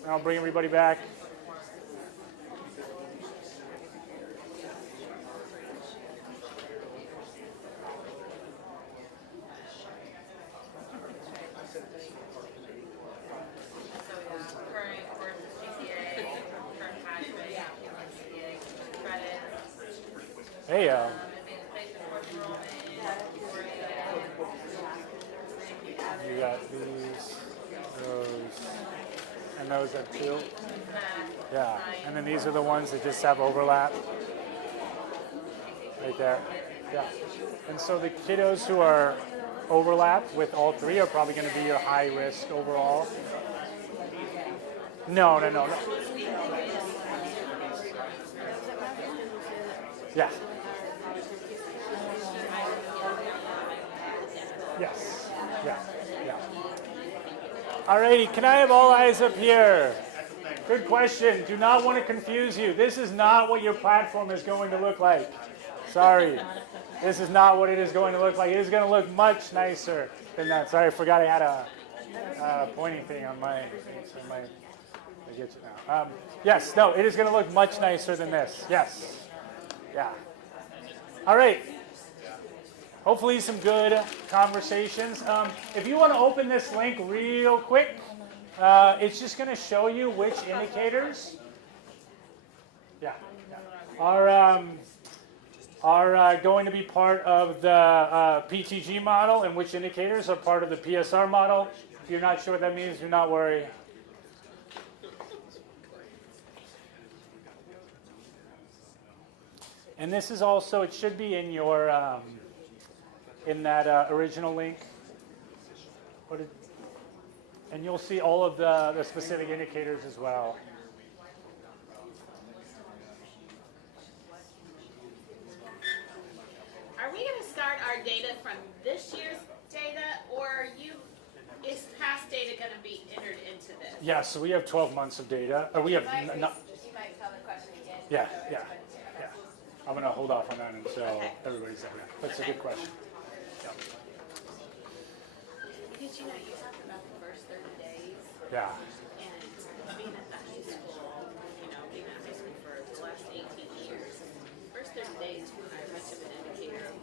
And I'll bring everybody back. Hey, you got these, those, and those have 2. Yeah, and then these are the ones that just have overlap. Right there. Yeah. And so the kiddos who are overlapped with all 3 are probably going to be your high risk overall. No. Yeah. Yes. Yeah. Alrighty, can I have all eyes up here? Good question. Do not want to confuse you. This is not what your platform is going to look like. Sorry. This is not what it is going to look like. It is going to look much nicer than that. Sorry, I forgot I had a pointing thing on my. I get you now. Yes, no, it is going to look much nicer than this. Yes. Yeah. All right. Hopefully some good conversations. If you want to open this link real quick, it's just going to show you which indicators are going to be part of the PTG model and which indicators are part of the PSR model. If you're not sure what that means, do not worry. And this is also, it should be in your, in that original link. And you'll see all of the specific indicators as well. Are we going to start our data from this year's data, or is past data going to be entered into this? Yeah, so we have 12 months of data. Or we have You might not. tell the question again. Yeah, so yeah, everybody can hear. yeah. I'm going to hold off on that until everybody's there. That's a good question. Because you talked about the first 30 days, Yeah. and being at the high school, being at high school for the last 18 years, first 30 days is not much of an indicator of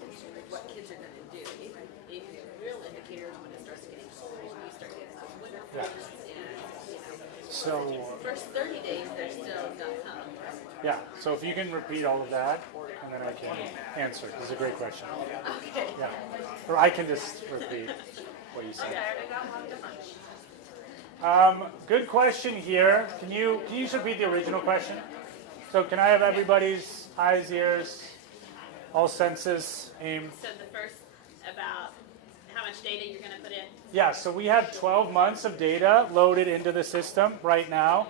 what kids are going to do. The real indicator is when it starts getting cold, when you start getting some winter Yeah. freezes, and So, first 30 days they're still not home. yeah. So if you can repeat all of that, and then I can answer. This is a great question. Okay. Yeah. Or I can just repeat what you said. Good question here. Can you just repeat the original question? So can I have everybody's eyes, ears, all senses aimed? So the first, about how much data you're going to put in? Yeah, so we have 12 months of data loaded into the system right now.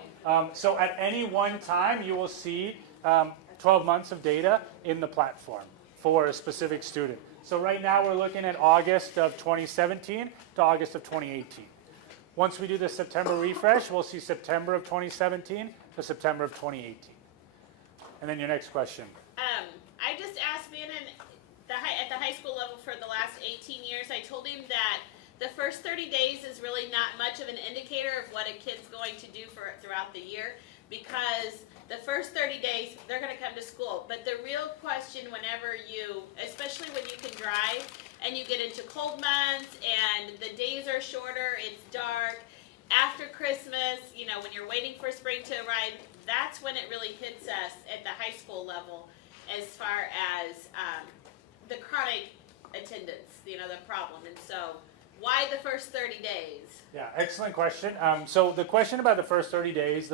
So at any one time, you will see 12 months of data in the platform for a specific student. So right now, we're looking at August of 2017 to August of 2018. Once we do the September refresh, we'll see September of 2017 to September of 2018. And then your next question. I just asked being at the high school level for the last 18 years, I told him that the first 30 days is really not much of an indicator of what a kid's going to do throughout the year, because the first 30 days, they're going to come to school. But the real question whenever especially when you can drive and you get into cold months and the days are shorter, it's dark, after Christmas, when you're waiting for spring to arrive, that's when it really hits us at the high school level as far as the chronic attendance, the problem. And so why the first 30 days? Yeah, excellent question. So the question about the first 30 days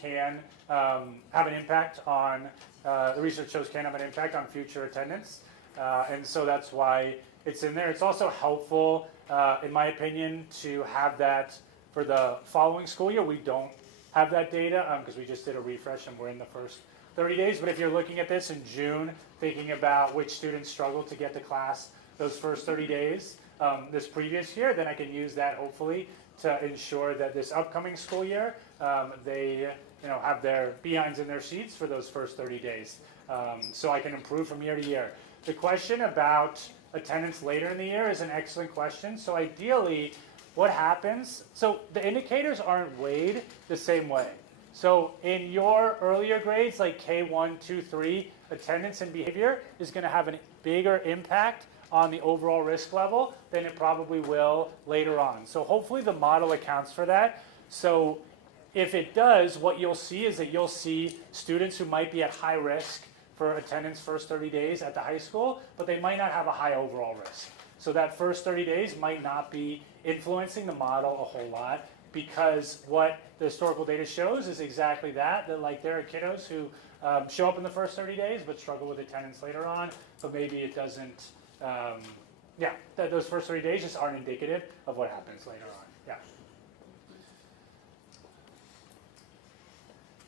can have an impact on, the research shows can have an impact on future attendance. And so that's why it's in there. It's also helpful, in my opinion, to have that for the following school year. We don't have that data because we just did a refresh and we're in the first 30 days. But if you're looking at this in June, thinking about which students struggled to get to class those first 30 days this previous year, then I can use that hopefully to ensure that this upcoming school year, they have their behinds in their seats for those first 30 days. So I can improve from year to year. The question about attendance later in the year is an excellent question. So ideally, what happens, so the indicators aren't weighed the same way. So in your earlier grades, like K1, 2, 3, attendance and behavior is going to have a bigger impact on the overall risk level than it probably will later on. So hopefully the model accounts for that. So if it does, what you'll see is that you'll see students who might be at high risk for attendance first 30 days at the high school, but they might not have a high overall risk. So that first 30 days might not be influencing the model a whole lot, because what the historical data shows is exactly that like there are kiddos who show up in the first 30 days but struggle with attendance later on, but maybe it doesn't, those first 30 days just aren't indicative of what happens later on.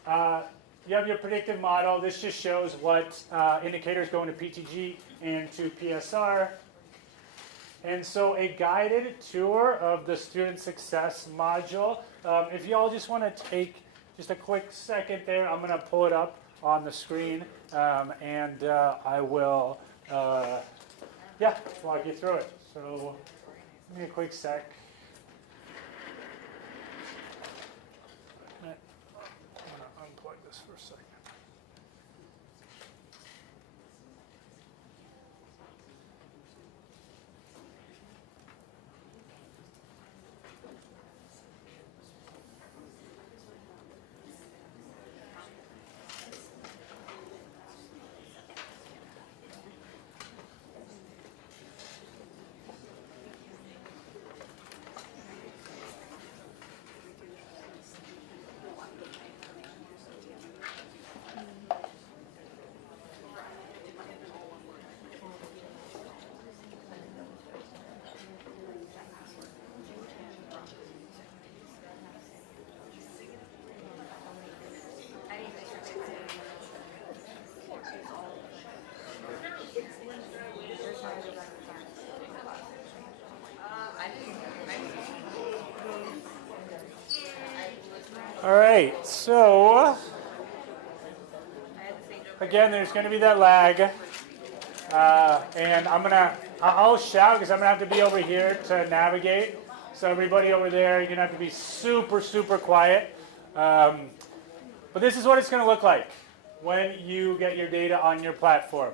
Yeah. You have your predictive model. This just shows what indicators go into PTG and to PSR. And so a guided tour of the student success module. If you all just want to take just a quick second there, I'm going to pull it up on the screen, and I will walk you through it. So give me a quick sec. I'm going to unplug this for a second. All right, so again, there's going to be that lag, and I'll shout because I'm gonna have to be over here to navigate. So everybody over there, you're gonna have to be super, super quiet. But this is what it's going to look like when you get your data on your platform.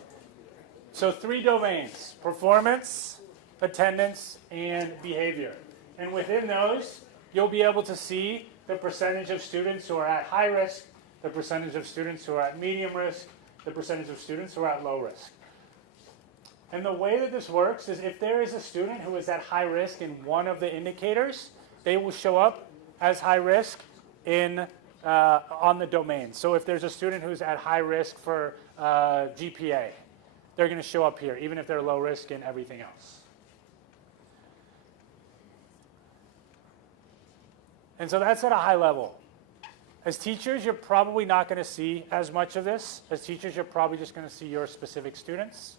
So 3 domains: performance, attendance, and behavior. And within those, you'll be able to see the percentage of students who are at high risk, the percentage of students who are at medium risk, the percentage of students who are at low risk. And the way that this works is if there is a student who is at high risk in one of the indicators, they will show up as high risk on the domain. So if there's a student who's at high risk for GPA, they're going to show up here, even if they're low risk in everything else. And so that's at a high level. As teachers, you're probably not going to see as much of this. As teachers, you're probably just going to see your specific students.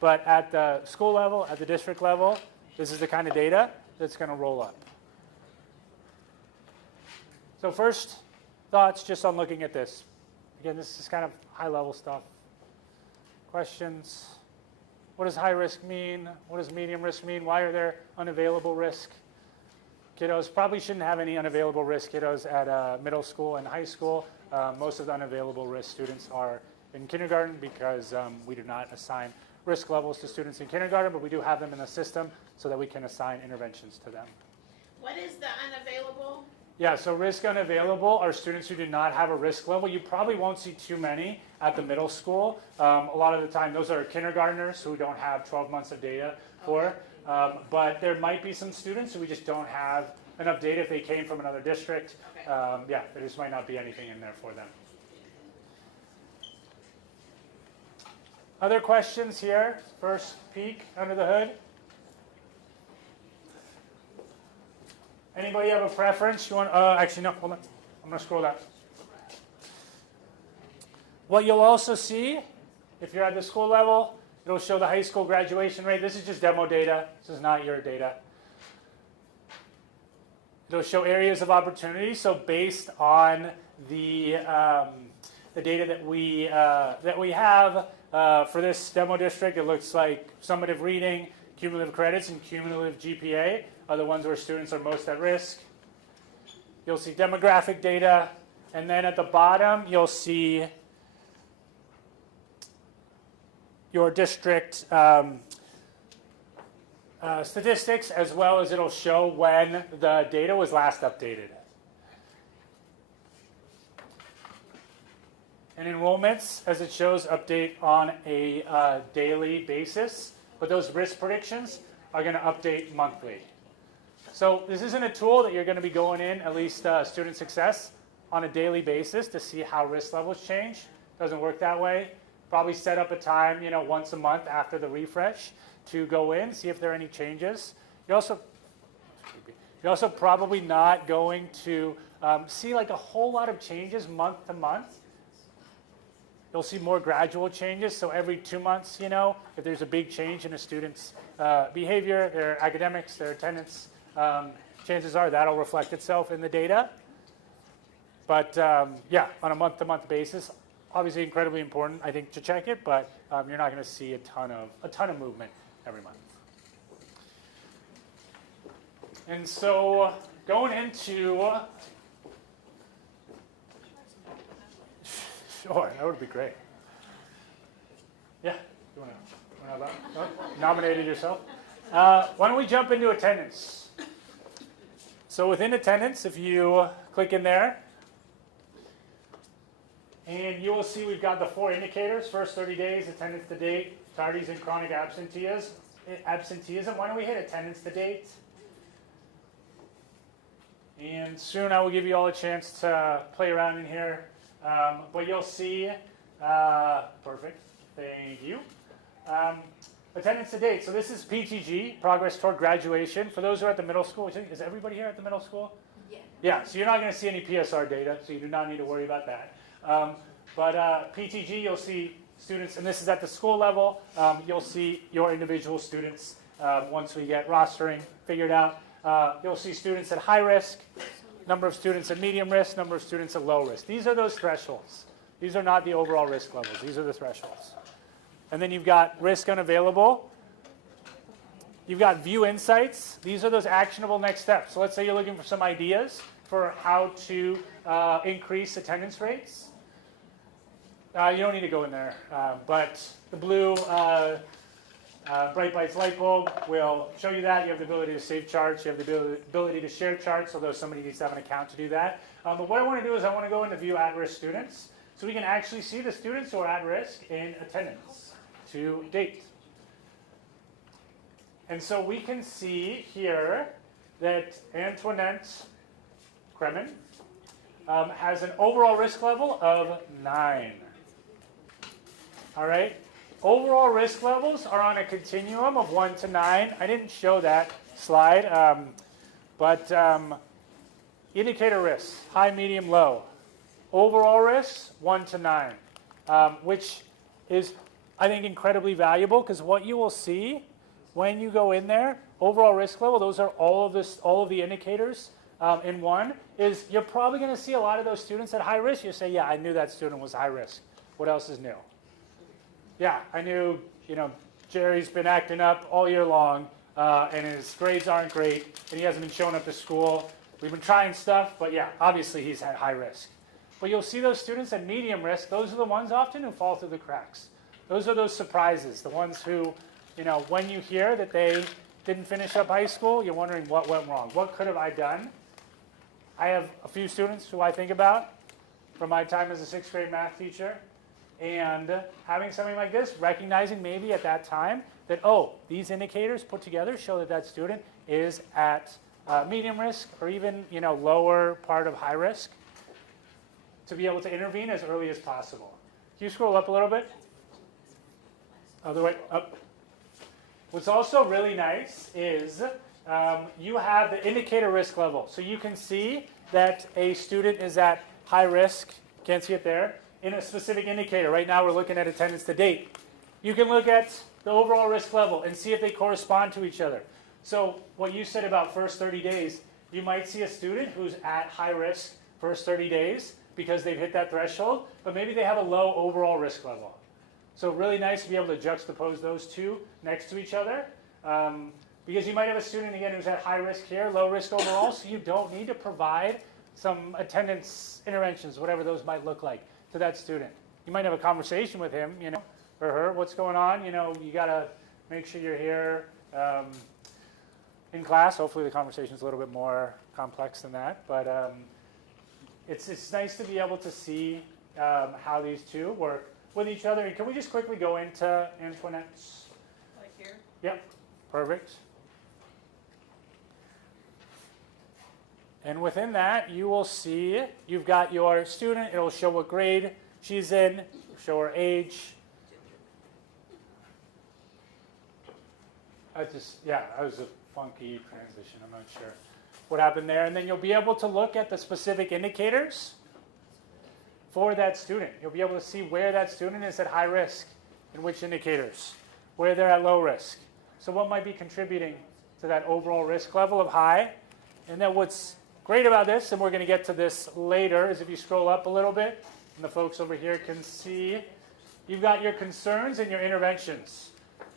But at the school level, at the district level, this is the kind of data that's going to roll up. So first thoughts just on looking at this. Again, this is kind of high-level stuff. Questions? What does high risk mean? What does medium risk mean? Why are there unavailable risk? Kiddos probably shouldn't have any unavailable risk kiddos at middle school and high school. Most of the unavailable risk students are in kindergarten because we do not assign risk levels to students in kindergarten, but we do have them in the system so that we can assign interventions to them. What is the unavailable? Yeah, so risk unavailable are students who do not have a risk level. You probably won't see too many at the middle school. A lot of the time, those are kindergartners who don't have 12 months of data for. But there might be some students who we just don't have enough data if they came from another district. Okay. Yeah, there just might not be anything in there for them. Other questions here? First peek under the hood. Anybody have a preference? You want? Actually, no. Hold on. I'm going to scroll down. What you'll also see, if you're at the school level, it'll show the high school graduation rate. This is just demo data. This is not your data. It'll show areas of opportunity. So based on the data that we have for this demo district, it looks like summative reading, cumulative credits, and cumulative GPA are the ones where students are most at risk. You'll see demographic data, and then at the bottom, you'll see your district statistics, as well as it'll show when the data was last updated. And enrollments, as it shows, update on a daily basis, but those risk predictions are going to update monthly. So this isn't a tool that you're going to be going in, at least student success, on a daily basis to see how risk levels change. Doesn't work that way. Probably set up a time, once a month after the refresh to go in, see if there are any changes. You're also probably not going to see like a whole lot of changes month to month. You'll see more gradual changes. So every 2 months, if there's a big change in a student's behavior, their academics, their attendance, chances are that'll reflect itself in the data. But yeah, on a month-to-month basis, obviously incredibly important, I think, to check it, but you're not going to see a ton of movement every month. And so going into, sure, that would be great. Yeah, you want to nominated yourself? Why don't we jump into attendance? So within attendance, if you click in there, and you will see we've got the 4 indicators: first 30 days, attendance to date, tardies and chronic absenteeism. Why don't we hit attendance to date? And soon I will give you all a chance to play around in here. But you'll see, perfect, thank you. Attendance to date. So this is PTG, progress toward graduation. For those who are at the middle school, is everybody here at the middle school? Yeah. Yeah, so you're not going to see any PSR data, so you do not need to worry about that. But PTG, you'll see students, and this is at the school level, you'll see your individual students once we get rostering figured out. You'll see students at high risk, number of students at medium risk, number of students at low risk. These are those thresholds. These are not the overall risk levels. These are the thresholds. And then you've got risk unavailable. You've got view insights. These are those actionable next steps. So let's say you're looking for some ideas for how to increase attendance rates. You don't need to go in there, but the blue BrightBytes light bulb will show you that. You have the ability to save charts. You have the ability to share charts, although somebody needs to have an account to do that. But what I want to do is I want to go into view at-risk students, so we can actually see the students who are at risk in attendance to date. And so we can see here that Antoinette Kremen has an overall risk level of 9. All right? Overall risk levels are on a continuum of 1 to 9. I didn't show that slide, but indicator risks, high, medium, low. Overall risks, 1 to 9, which is, I think, incredibly valuable, because what you will see when you go in there, overall risk level, those are all of the indicators in one, is you're probably going to see a lot of those students at high risk. You say, yeah, I knew that student was high risk. What else is new? Yeah, I knew, Jerry's been acting up all year long, and his grades aren't great, and he hasn't been showing up to school. We've been trying stuff, but yeah, obviously he's at high risk. But you'll see those students at medium risk. Those are the ones often who fall through the cracks. Those are those surprises, the ones who, when you hear that they didn't finish up high school, you're wondering what went wrong. What could have I done? I have a few students who I think about from my time as a 6th grade math teacher. And having something like this, recognizing maybe at that time that, oh, these indicators put together show that that student is at medium risk or even, lower part of high risk, to be able to intervene as early as possible. Can you scroll up a little bit? Other way, up. What's also really nice is you have the indicator risk level. So you can see that a student is at high risk, can't see it there, in a specific indicator. Right now we're looking at attendance to date. You can look at the overall risk level and see if they correspond to each other. So what you said about first 30 days, you might see a student who's at high risk first 30 days because they've hit that threshold, but maybe they have a low overall risk level. So really nice to be able to juxtapose those two next to each other, because you might have a student, again, who's at high risk here, low risk overall, so you don't need to provide some attendance interventions, whatever those might look like, to that student. You might have a conversation with him, or her, what's going on, you got to make sure you're here in class. Hopefully the conversation's a little bit more complex than that, but it's nice to be able to see how these two work with each other. And can we just quickly go into Antoinette's? Like here? Yep, perfect. And within that, you will see you've got your student. It'll show what grade she's in, show her age. That was a funky transition. I'm not sure what happened there. And then you'll be able to look at the specific indicators for that student. You'll be able to see where that student is at high risk and which indicators, where they're at low risk. So what might be contributing to that overall risk level of high? And then what's great about this, and we're going to get to this later, is if you scroll up a little bit, and the folks over here can see, you've got your concerns and your interventions.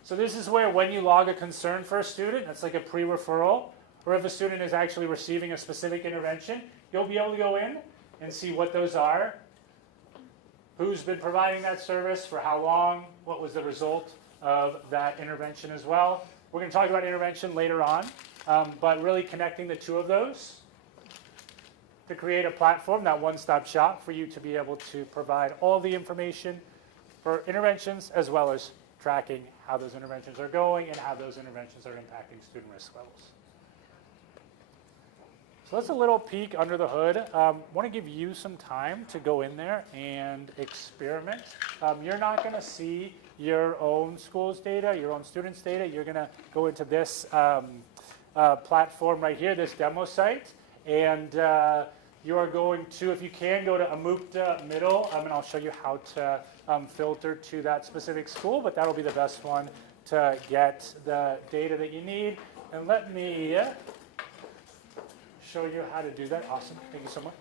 So this is where when you log a concern for a student, that's like a pre-referral, or if a student is actually receiving a specific intervention, you'll be able to go in and see what those are, who's been providing that service, for how long, what was the result of that intervention as well. We're going to talk about intervention later on, but really connecting the two of those to create a platform, that one-stop shop, for you to be able to provide all the information for interventions, as well as tracking how those interventions are going and how those interventions are impacting student risk levels. So that's a little peek under the hood. Want to give you some time to go in there and experiment. You're not going to see your own school's data, your own students' data. You're going to go into this platform right here, this demo site, and you are going to, if you can, go to Amukta Middle, and I'll show you how to filter to that specific school, but that'll be the best one to get the data that you need. And let me show you how to do that. Awesome. Thank you so much.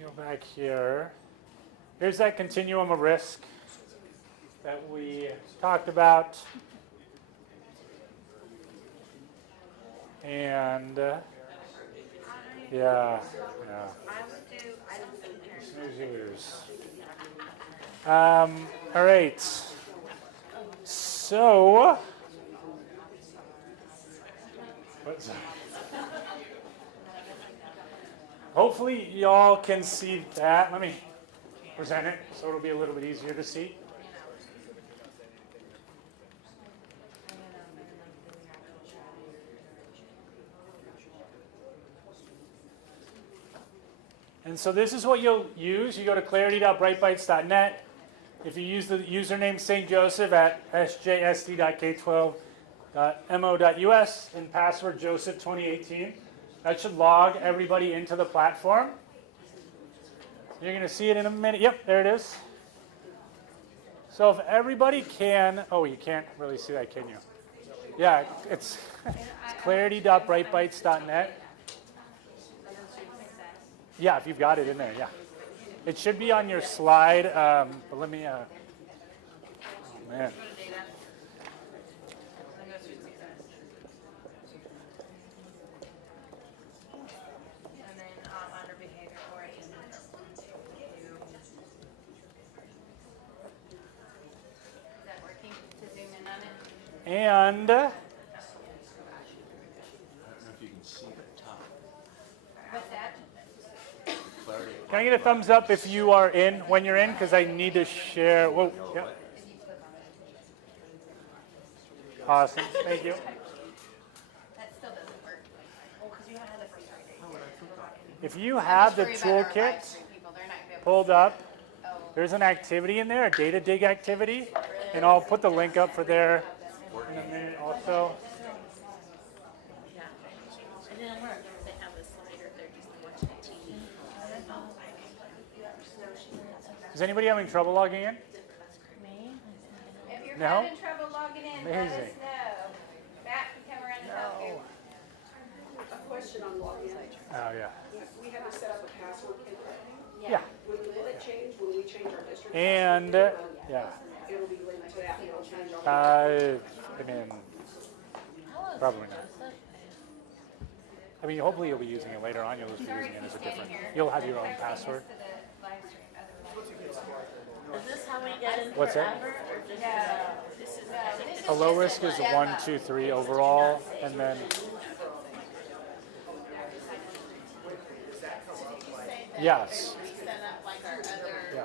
Go back here. Here's that continuum of risk that we talked about. And yeah. Snooze you lose. All right. So, what's that? Hopefully y'all can see that. Let me present it so it'll be a little bit easier to see. And so this is what you'll use. You go to clarity.brightbytes.net. If you use the username St. Joseph at sjsd.k12.mo.us and password Joseph 2018, that should log everybody into the platform. You're going to see it in a minute. Yep, there it is. So if everybody can, oh, you can't really see that, can you? Yeah, it's clarity.brightbytes.net. Yeah, if you've got it in there, yeah. It should be on your slide, but let me, oh man. And I don't know if you can see the top. What's that? Clarity. can I get a thumbs up if you are in, when you're in, because I need to share. Whoa, yep. Awesome, thank you. That still doesn't work. Well, because you had the first 3 days. If you have the toolkit pulled up, there's an activity in there, a data dig activity, and I'll put the link up for there in a minute also. It didn't work. They have a slider. They're just watching TV. Is anybody having trouble logging in? If you're No? having trouble logging in, let us Amazing. know. Matt can come around and help you. A question on login. Oh, yeah. We have to set up a password. Yeah. Will it change when we change our district? And, yeah. It'll be linked to that. It'll change all. I mean, probably not. I mean, hopefully you'll be using it later on. You'll just be using it as a different. You'll have your own password. Is this how we get in What's that? forever? Or just A low risk is 1, 2, 3 overall, and then yes, set up like our other, yeah,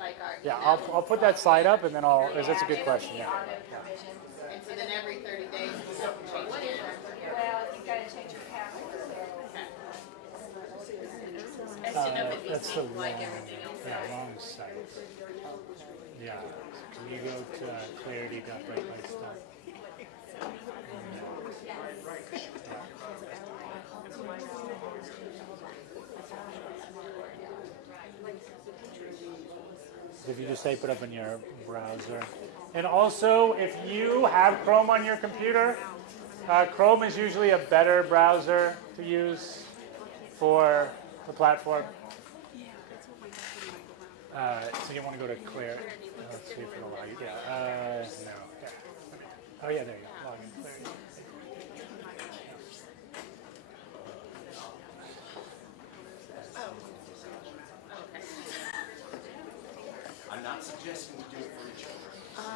like our, yeah. I'll put that slide up, and then that's a good question. Yeah. and so then every 30 days we'll have to change it. Well, you gotta change your password. I just didn't know if it'd be That's the synced like wrong, everything else. yeah, wrong site. Yeah. Can you go to clarity.brightbytes.net? If you just type it up in your browser. And also, if you have Chrome on your computer, Chrome is usually a better browser to use for the platform. So you want to go to Clear. Let's see if it'll allow you. Yeah. No. Yeah. Oh yeah, there you go. Log in. Clarity. I'm not suggesting we do it for each other.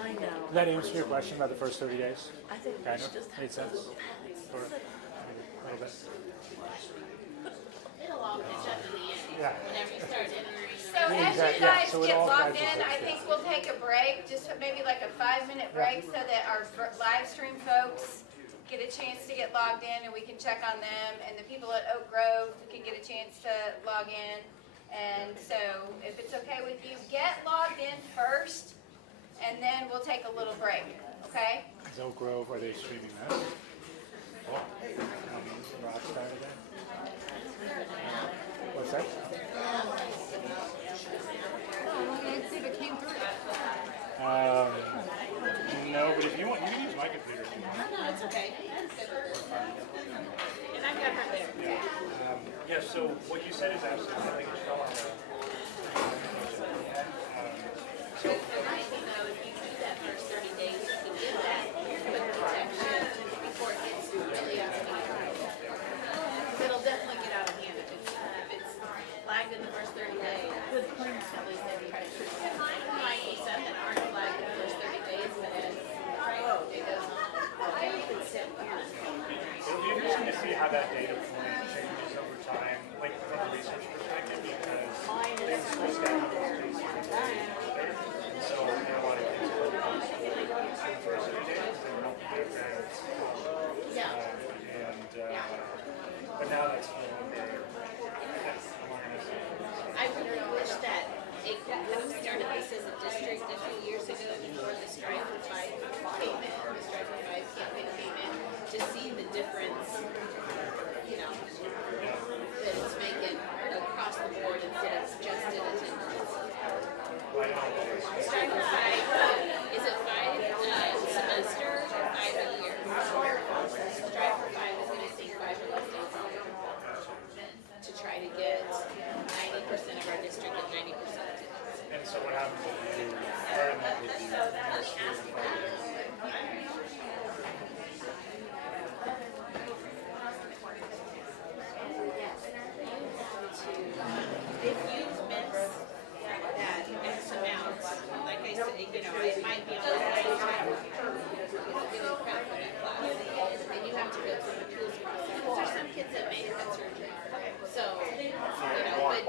I know. Does that answer your question about the first 30 days? I think Kind it's of. just Made sense? Sort of. A little bit. it'll all catch up in the end. Yeah. Whenever you start entering. So as you Exactly, yeah, guys so it get all logged catches in, up, I yeah. think we'll take a break, just maybe like a 5-minute break so that our live stream folks get a chance to get logged in and we can check on them, and the people at Oak Grove can get a chance to log in. And so if it's okay with you, get logged in first and then we'll take a little break, okay? Is Oak Grove, are they streaming that? Oh. Rockstar today? What's that? see if it came through. No, but if you want, you can use my computer. No, it's okay. I'm good with this. And I've got her there. Yeah, so what you said is absolutely something you don't know. So it might be though, if you do that first 30 days, you can do that with protection before it gets really out of hand. It'll definitely get out of hand if it's flagged in the first 30 days. Good point. At least maybe try to treat it. There might be some that aren't flagged in the first 30 days, but as it goes on. It'll be interesting to see how that data point changes over time, like from a research perspective, because things will stay on those days. And so there are a lot of things that are the first 30 days, they were helping their parents. But now that's no longer. I really wish that it could have started this as a district a few years ago before the Strive for 5 came in, the Strive for 5 campaign came in, to see the difference, you know, that it's making across the board instead of just in attendance. Strive for 5, is it 5 semester or 5 a year? Strive for 5 is going to take 5 or less days to try to get 90% of our district and 90% attendance. And so what happens if you learn that with the ministry If you miss that X amount, like I said, you know, it might be on the right time. You'll get a credit for that class. And you have to go through the appeals process. There's some kids that may have had surgery. So, you know, but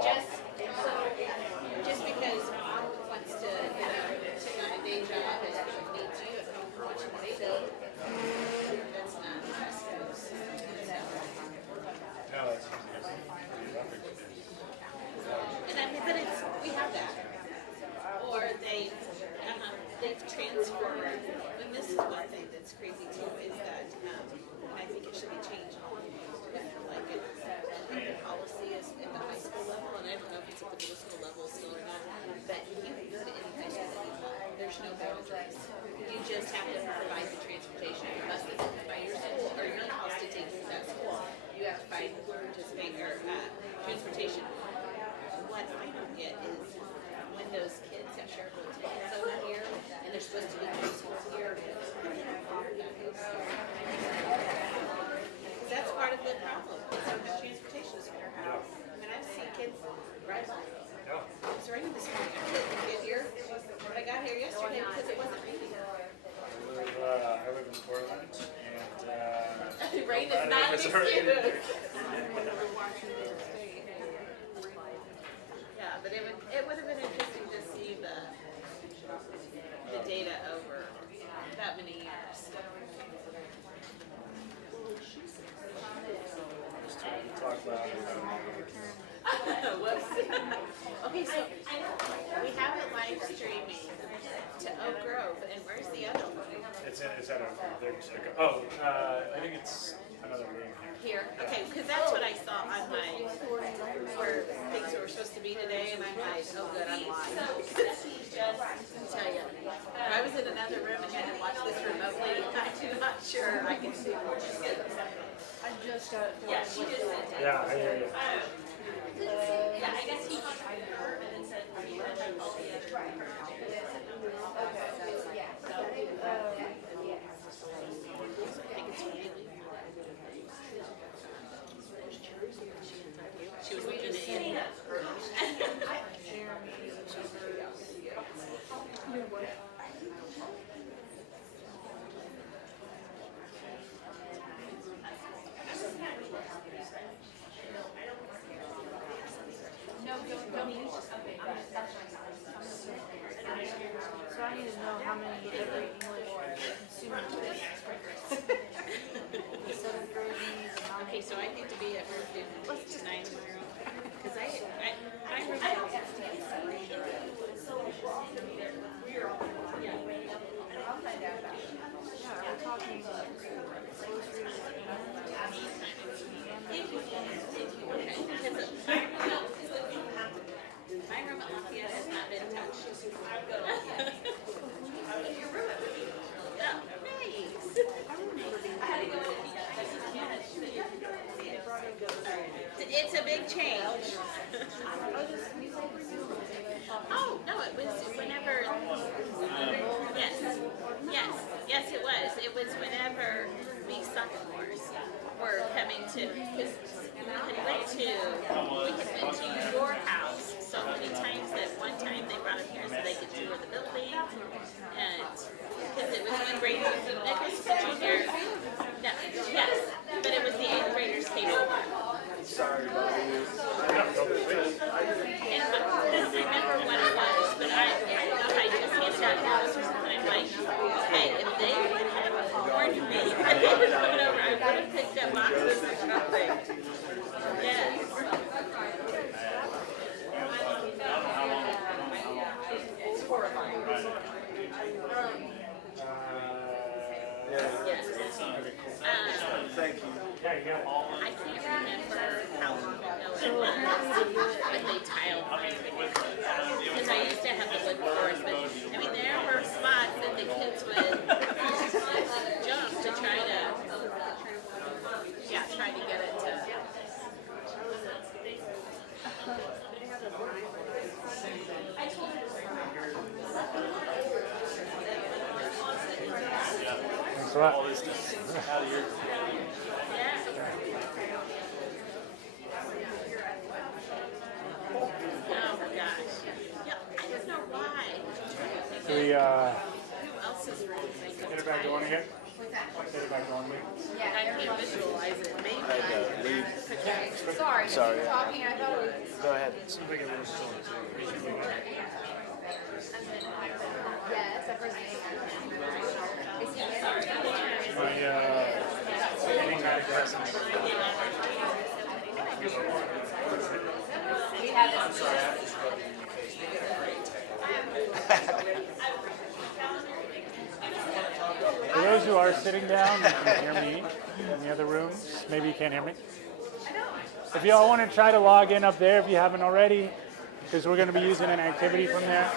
just because mom wants to, you know, take on a day job and needs you at home watching the baby, that's not the best news. No, that's pretty rough experience. And I mean, but it's, we have that. Or they've transferred, and this is one thing that's crazy too, is that, I think it should be changed. Like the policy is at the high school level, and I don't know if it's at the middle school level still or not, but you can go to any high school level. There's no boundaries. You just have to provide the transportation. You must attend by your school or your house to take you to that school. You have to provide transportation. What I don't get is when those kids have shared tickets over here and they're supposed to be in school here, that's part of the problem. Kids don't have transportation to their house. I mean, I've seen kids ride by. It's raining this morning. I couldn't get here. I got here yesterday because it wasn't raining. I live in Portland, and Rain is not an excuse. Yeah, but it would have been interesting to see the data over that many years. talk about Whoops. Okay, so we have it live streaming to Oak Grove, and where's the other one? it's at Oak Grove. They're just I think it's another room here. Here? Okay, because that's what I saw on my, where things were supposed to be today, and I'm like, oh good, I'm live. I'll tell you, I was in another room and had to watch this remotely. I'm not sure I can see what she said. I just got. Yeah, she just said that. Yeah, I hear you. Yeah, I guess he contacted her and then said, you know, like, all the other. She was looking at you. it's a big change. Oh, no, it was whenever, yes, it was. It was whenever we sophomores were coming to, because we had went to your house so many times that one time they brought them here so they could tour the building. And, because it was when grade, Nicholas was junior, no, yes, but it was the 8th graders came over. Sorry, And I couldn't remember what it was, but I don't know if I just handed out notes or something. I'm like, okay, if they would have warned me that they were coming over, I would have picked up boxes or something. Yes. It's horrifying. Yes. Thank you. I can't remember how long ago it was, but they tiled my because I used to have the wood floors, but I mean there were spots that the kids would jump to try to get it to. Thanks a lot. Oh my gosh. Yeah, I don't know why. We Who else's room they could get it back going again. Get it back going again. I can't visualize it. Maybe I Sorry, Sorry. you were talking, I thought it was. Go ahead. Yes, that person. Is he in? My enigmatic presence. We have this. For those who are sitting down, you can hear me in the other rooms. Maybe you can't hear me. If you all want to try to log in up there if you haven't already, because we're going to be using an activity from there.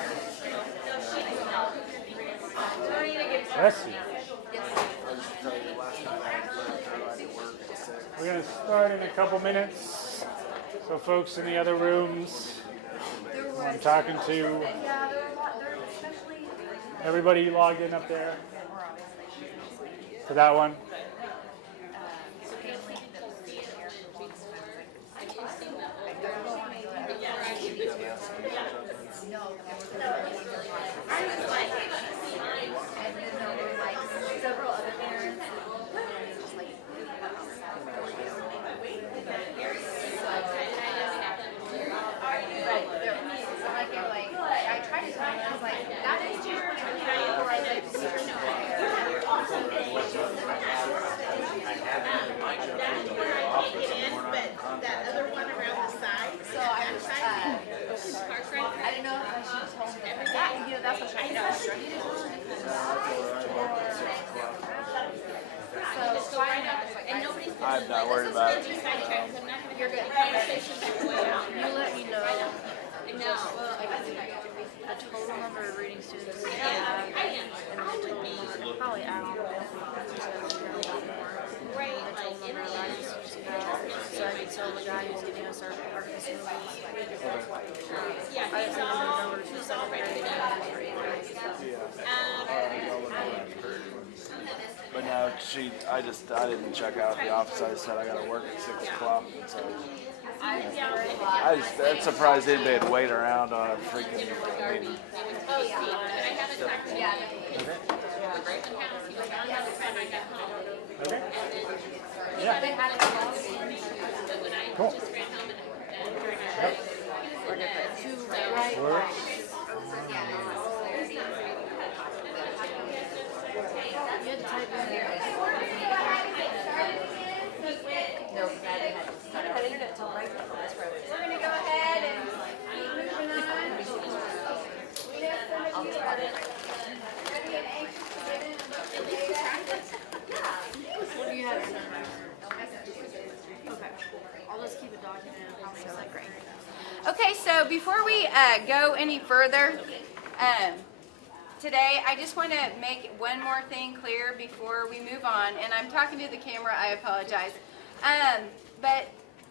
Bless you. We're going to start in a couple minutes. So folks in the other rooms, who I'm talking to, everybody logged in up there to that one. Several other parents. I tried to tell him, I was like, that is your That's where I can't get in, but that other one around the side. So I was, I didn't know if I should tell him that, you know, that's what I know. So find out, And nobody's I'm not worried about it. sidetracked. I'm not going to hear good conversations on the way out. You let me know No. the total number of reading students we Yeah, have, I am. I would be probably out. right, The like total in number of writing students we have. So I can tell the guy who's giving us our facilities. yeah, he's all ready to go. But no, I didn't check out the office. I said I got to work at 6 o'clock. And so I'm surprised anybody would wait around on a freaking meeting. Oh, yeah. But I haven't talked to him. He was on by the time I got home. Okay. And then they had it all but when I Cool. just ran home and turned it Two right Works. You had to type in there. No, I didn't get it till right now. We're gonna go ahead and keep moving on. We have some of you are gonna get anxious to get in. What do you have? Okay. I'll just keep a document of how many seconds. Okay, so before we go any further, today I just want to make one more thing clear before we move on, and I'm talking to the camera, I apologize. But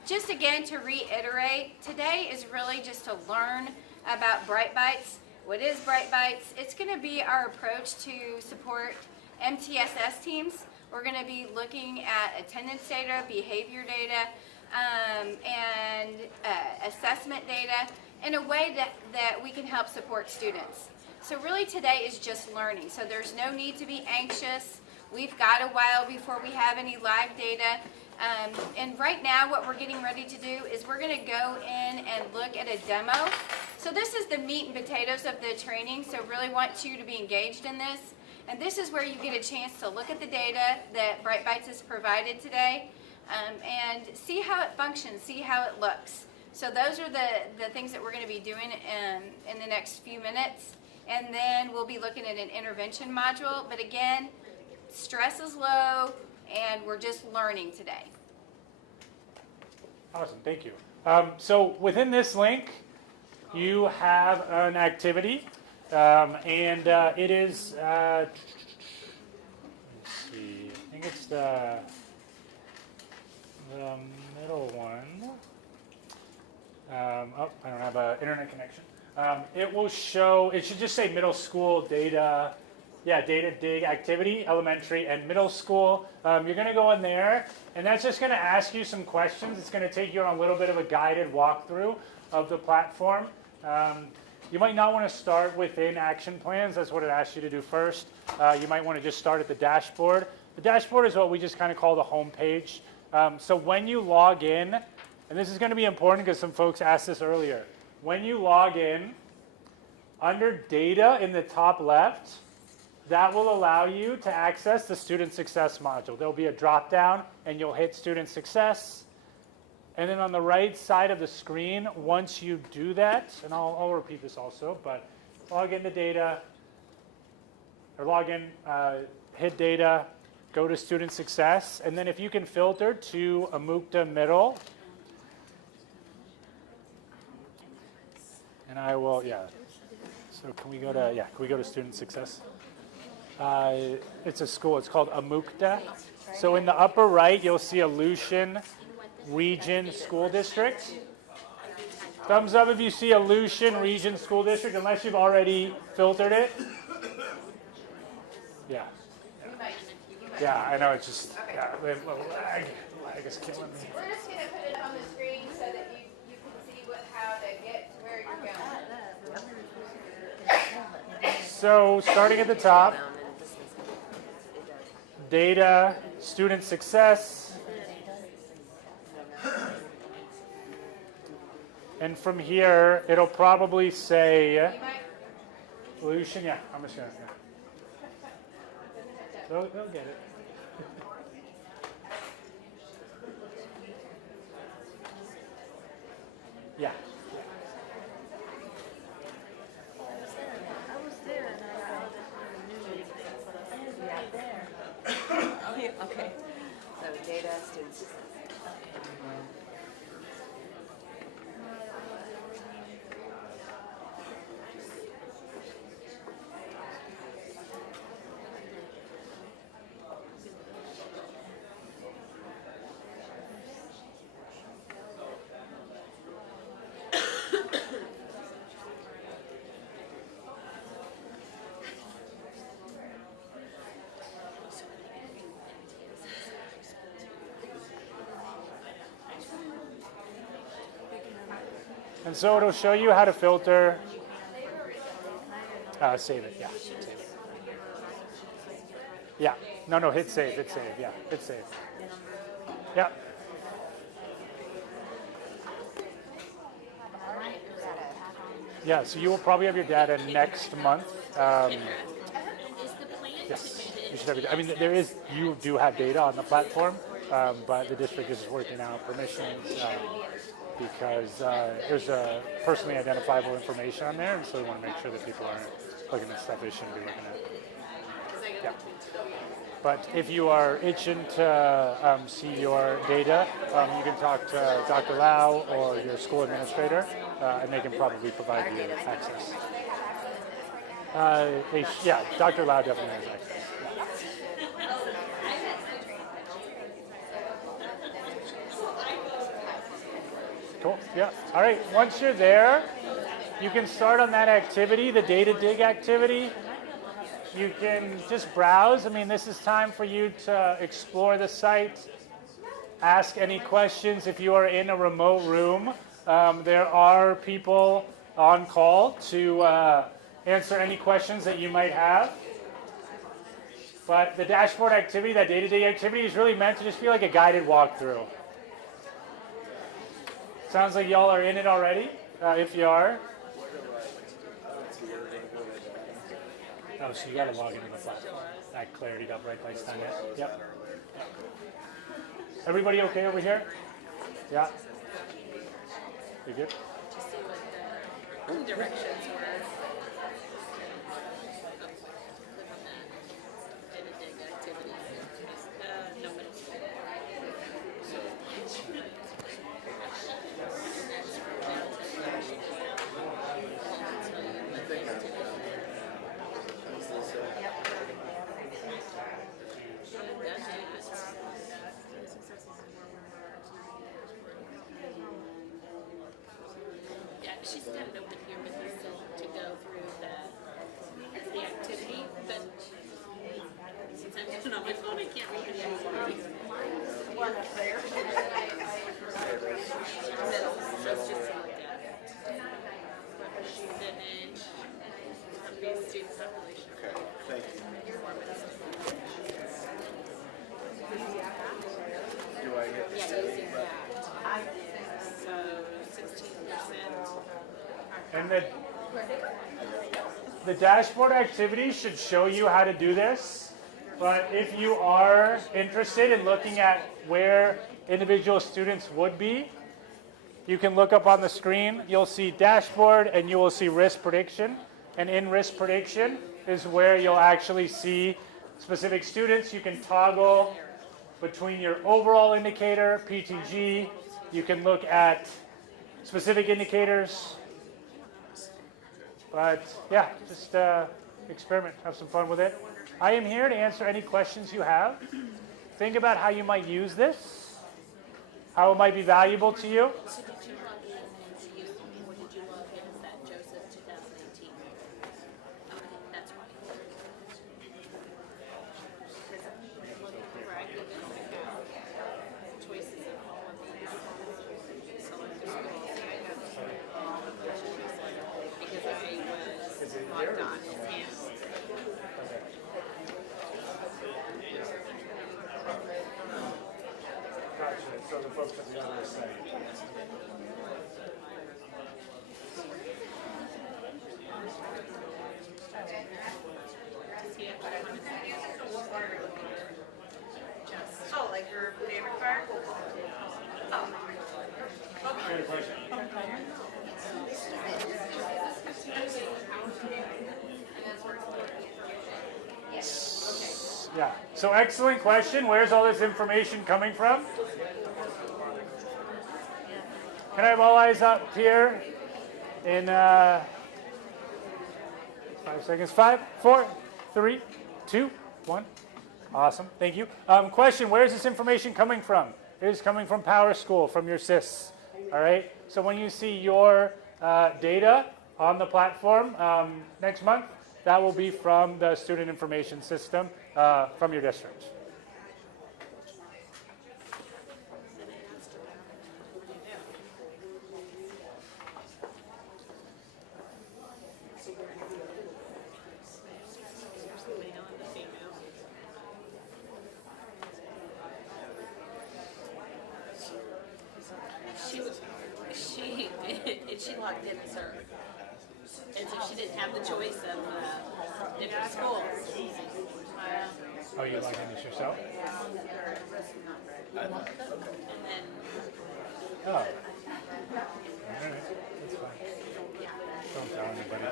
just again to reiterate, today is really just to learn about BrightBytes. What is BrightBytes? It's going to be our approach to support MTSS teams. We're going to be looking at attendance data, behavior data, and assessment data in a way that we can help support students. So really today is just learning. So there's no need to be anxious. We've got a while before we have any live data. And right now what we're getting ready to do is we're going to go in and look at a demo. So this is the meat and potatoes of the training, so really want you to be engaged in this. And this is where you get a chance to look at the data that BrightBytes has provided today and see how it functions, see how it looks. So those are the things that we're going to be doing in the next few minutes. And then we'll be looking at an intervention module. But again, stress is low, and we're just learning today. Awesome, thank you. So within this link, you have an activity, and it is, let's see, I think it's the middle one. Oh, I don't have an internet connection. It will show, it should just say middle school data, data dig activity, elementary and middle school. You're going to go in there, and that's just going to ask you some questions. It's going to take you on a little bit of a guided walkthrough of the platform. You might not want to start within action plans. That's what it asks you to do first. You might want to just start at the dashboard. The dashboard is what we just kind of call the home page. So when you log in, and this is going to be important because some folks asked this earlier. When you log in, under data in the top left, that will allow you to access the student success module. There'll be a drop down and you'll hit student success. And then on the right side of the screen, once you do that, and I'll repeat this also, but log into data, or log in, hit data, go to student success, and then if you can filter to Amukta middle, and I will, So can we go to student success? It's a school, it's called Amukta. So in the upper right, you'll see Aleutian Region School District. Thumbs up if you see Aleutian Region School District, unless you've already filtered it. Yeah. Yeah, I know, it's just, I guess killing me. We're just going to put it on the screen so that you can see how to get to where you're going. So starting at the top, data, student success, and from here it'll probably say Aleutian. Yeah, I'm just gonna. They'll get it. Yeah. Okay. So data, students. And so it'll show you how to filter. Save it, yeah. Save it. Yeah. No, hit save, yeah, hit save. Yeah. Yeah, so you will probably have your data next month. Yes, you should have your, I mean, you do have data on the platform, but the district is working out permissions because there's a personally identifiable information on there, and so we want to make sure that people aren't looking at stuff they shouldn't be looking at. Yeah. But if you are itching to see your data, you can talk to Dr. Lau or your school administrator, and they can probably provide you access. Yeah, Dr. Lau definitely has access. Cool. Yeah. All right. Once you're there, you can start on that activity, the data dig activity. You can just browse. I mean, this is time for you to explore the site, ask any questions. If you are in a remote room, there are people on call to answer any questions that you might have. But the dashboard activity, that data dig activity, is really meant to just be like a guided walkthrough. Sounds like y'all are in it already. If you are. Oh, so you got to log into the platform. At clarity.brightbytes.net. Yep. Everybody okay over here? Yeah. You good? To see what the directions were. Click on that. Data dig activity. No, but it's yeah, she's got it open here, but he said to go through the activity, but since I'm doing it on my phone, I can't read the activity. One up there. Middle, so it's just to look at. Finish. Base student population. Okay, thank you. Do I get Yeah, to using that. So 16%. And the dashboard activity should show you how to do this. But if you are interested in looking at where individual students would be, you can look up on the screen. You'll see dashboard and you will see risk prediction. And in risk prediction is where you'll actually see specific students. You can toggle between your overall indicator, PTG. You can look at specific indicators. But yeah, just experiment, have some fun with it. I am here to answer any questions you have. Think about how you might use this, how it might be valuable to you. So did you log in as you, or did you log in as that Joseph 2018? Okay, that's why. Where I give it choices of all of these. Select the schools. See, I have all of those choices because I was logged on. Yeah. Gotcha. So the folks at the other side. Oh, like your favorite part? Good question. Yeah. So excellent question. Where's all this information coming from? Can I have all eyes up here in 5 seconds? 5, 4, 3, 2, 1. Awesome. Thank you. Question, where is this information coming from? It is coming from Power School, from your SIS. All right? So when you see your data on the platform next month, that will be from the student information system from your district. She logged in as her. And so she didn't have the choice of different schools. Oh, you logged in as yourself? And then Oh. All right. That's fine. Don't tell anybody.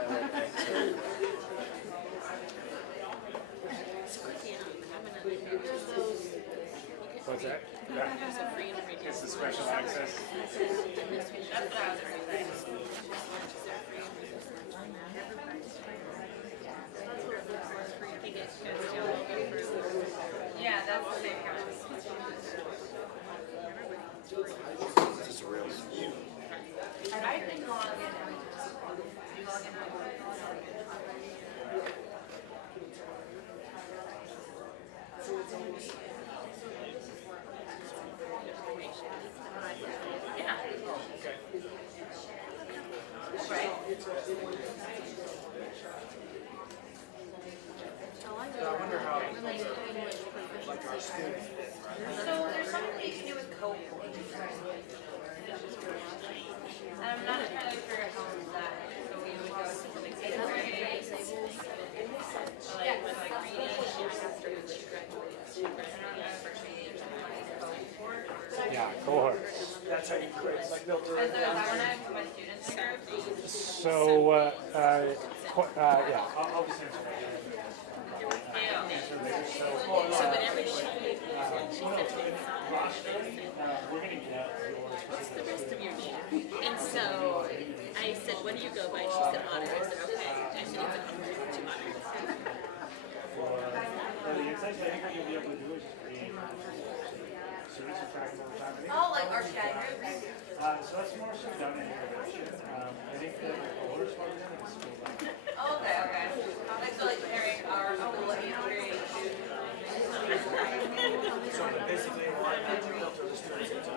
What's that? there's a free and reduced. It's the special access. Yeah, that's the same. Is this a real? So there's something you can do with cohorts. And I'm not entirely sure how that. So we would go to like eighth grade, like with like reading. Yeah, cohorts. That's how you create, like built And so if I want to put my students in groups, So, yeah. I'll just answer that. So whenever she said, what's the rest of your name? And so I said, what do you go by? She said, Honor. I said, okay. I said, it's a compliment to Honor. For the insights, I think what you'll be able to do is just create students who track them all the time. oh, like our chat groups. So that's more so done in introduction. I think the cohorts part of it is school level. Oh, okay, okay. Like so, like pairing our school and grade. So basically, I built the students into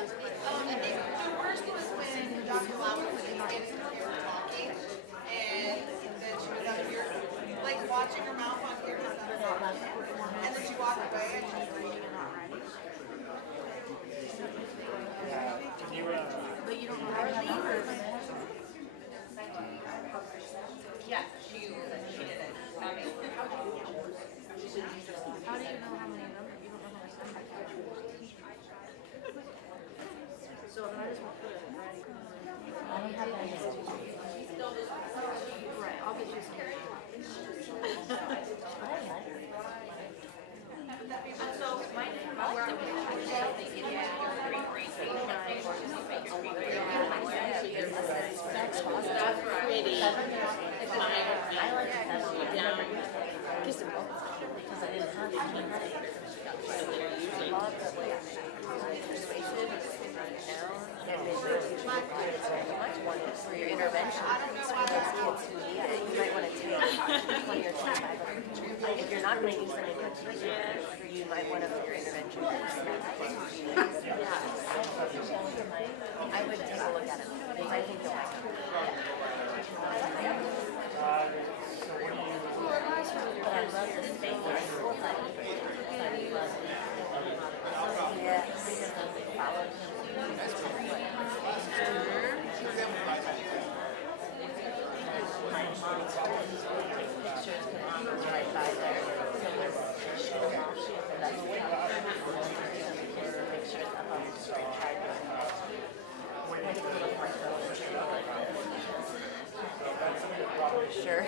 The worst was when Dr. Lauer was standing here talking, and then she was up here, like watching her mouth on camera, and then she walked away and she was reading and not writing. Can you, But you don't know how many numbers. Yeah, she did it. How do you know how many numbers? You don't know how many numbers. So if I just want to put it right. I don't have that. Right, I'll get you some. So my where I'm that's Pretty. I like that one down. Just because I didn't have to. A lot of the persuasive now and much one is for your intervention. Those kids who need it, you might want to take on your team. If you're not going to use them in your team, you might want to for your intervention. Yeah, I would take a look at it because I think you'll like it. But I love the space. Yes. Follow him. My mom's pictures right by there. Pictures up on the street. Sure.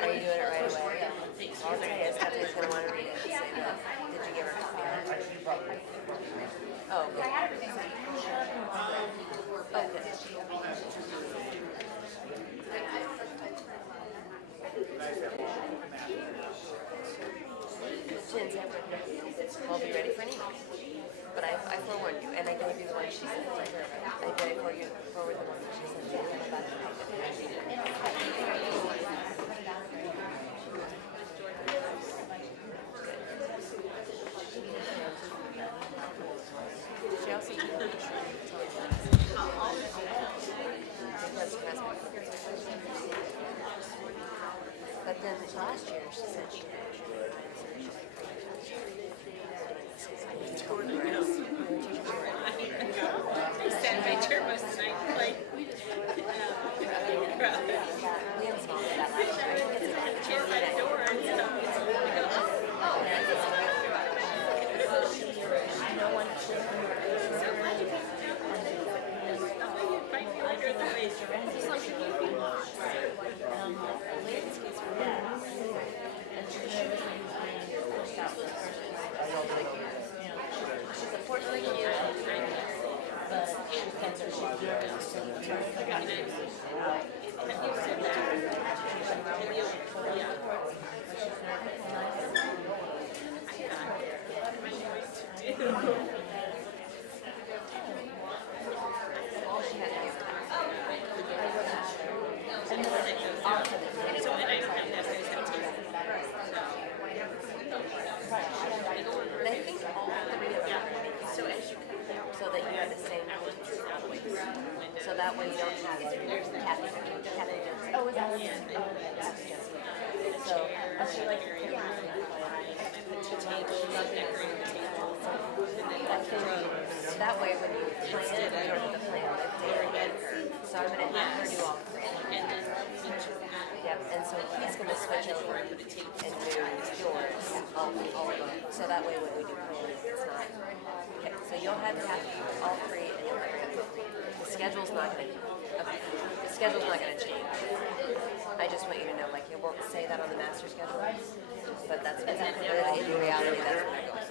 Are you doing it right away? I'll tell you, Stephanie's going to want to read it. Did you give her a copy of it? Oh, okay. I'll be ready for an email. But I forewarned you, and I gave you the one she sent. I did it for you, forward the one that she sent you about she also told me but then last year she said she had glad you came down today. I thought you'd find me later the way. It's like you'd be lost. Latest case for that. And she was she's a fortunate kid, but she's all she had to do. So, and I don't have that. But I think all three of them, So as you come down, so that you have the same so that way you don't have Kathy Johnson. Oh, is that so she likes to put on so that way when you plan, you don't have to plan with David. So I'm going to have her do all three. and then Yep, and so he's going to switch over and do yours, all of them. So that way when we do planning, it's not. Okay, so you'll have Kathy all three, and you'll have Kathy three. The schedule's not going to. The schedule's not going to change. I just want you to know, like, it won't say that on the master schedule, but that's but in reality, that's what it goes.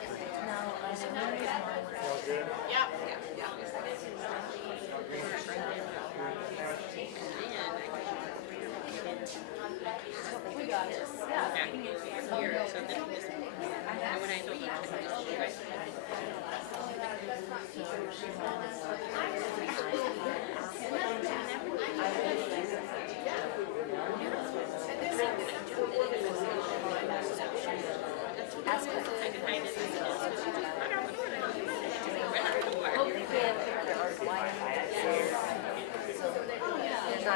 Yeah. We got this. here, so then this, and when I go back to my school, right?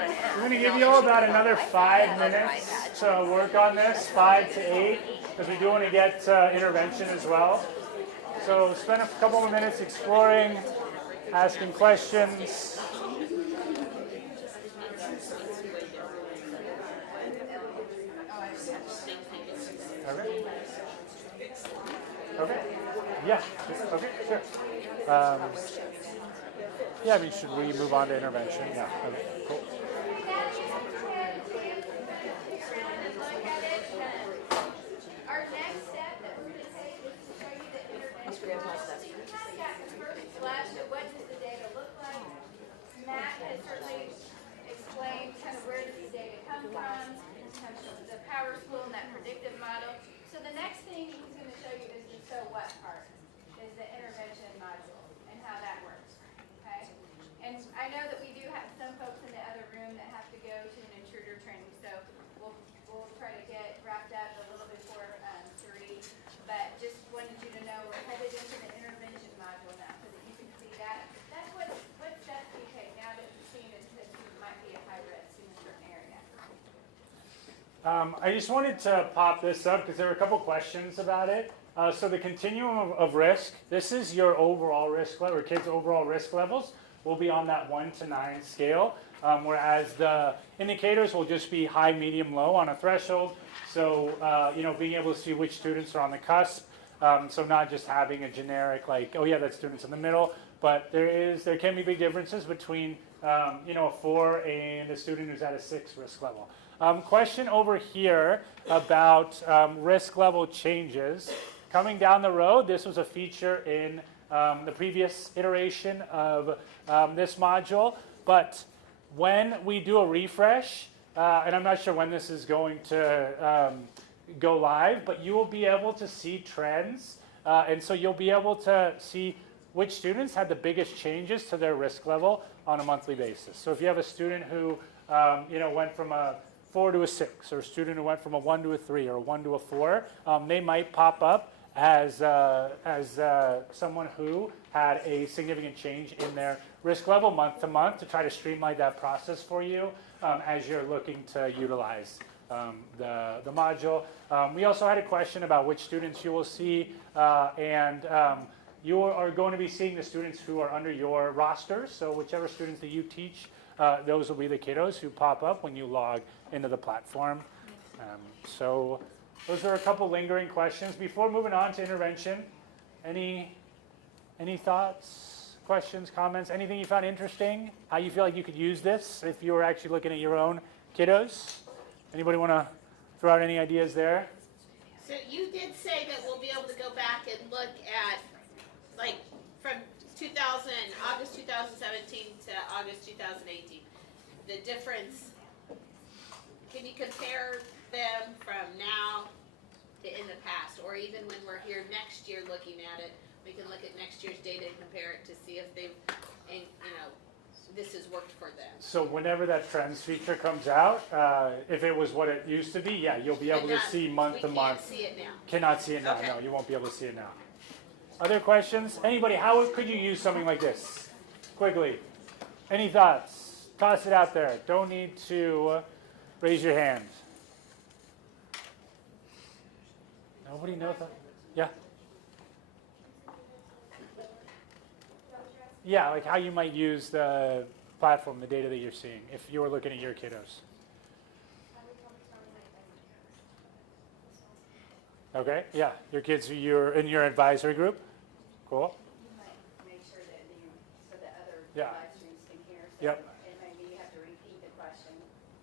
I'm going to give you all about another 5 minutes to work on this, 5 to 8, because we do want to get intervention as well. So spend a couple more minutes exploring, asking questions. Okay. Okay. Yeah. Okay. Sure. Yeah. I mean, should we move on to intervention? Yeah. Okay. Cool. Our next step that we're going to take is to show you the intervention model. What does the data look like? Matt has certainly explained kind of where does the data come from, kind of the power school and that predictive model. So the next thing he's going to show you is the so what part, is the intervention module and how that works. Okay? And I know that we do have some folks in the other room that have to go to an intruder training, so we'll try to get wrapped up a little before 3. But just wanted you to know we're headed into the intervention module now, so that you can see that. That's what steps we take now that we've seen that student might be at high risk in a certain area. I just wanted to pop this up because there were a couple questions about it. So the continuum of risk, this is your overall risk level, or kids' overall risk levels will be on that 1 to 9 scale, whereas the indicators will just be high, medium, low on a threshold. So, being able to see which students are on the cusp. So not just having a generic like, oh yeah, that student's in the middle, but there can be big differences between, a 4 and a student who's at a 6 risk level. Question over here about risk level changes. Coming down the road, this was a feature in the previous iteration of this module, but when we do a refresh, and I'm not sure when this is going to go live, but you will be able to see trends, and so you'll be able to see which students had the biggest changes to their risk level on a monthly basis. So if you have a student who went from a 4 to a 6, or a student who went from a 1 to a 3, or a 1 to a 4, they might pop up as someone who had a significant change in their risk level month to month, to try to streamline that process for you as you're looking to utilize the module. We also had a question about which students you will see, and you are going to be seeing the students who are under your rosters. So whichever students that you teach, those will be the kiddos who pop up when you log into the platform. So those are a couple lingering questions. Before moving on to intervention, any Any thoughts, questions, comments, anything you found interesting? How you feel like you could use this if you were actually looking at your own kiddos? Anybody want to throw out any ideas there? So you did say that we'll be able to go back and look at, like, from August 2017 to August 2018, the difference. Can you compare them from now to in the past, or even when we're here next year looking at it, we can look at next year's data and compare it to see if they've, and this has worked for them. So whenever that trends feature comes out, if it was what it used to be, yeah, you'll be able to see month to month. We can't see it now. Cannot see it now. Okay. No, you won't be able to see it now. Other questions? Anybody? How could you use something like this? Quickly. Any thoughts? Toss it out there. Don't need to raise your hand. Nobody knows that? Yeah. Yeah, like how you might use the platform, the data that you're seeing, if you were looking at your kiddos. Okay, yeah, your kids, you're in your advisory group. Cool. You might make sure that so that other Yeah. live streams can hear. So Yep. And maybe you have to repeat the question.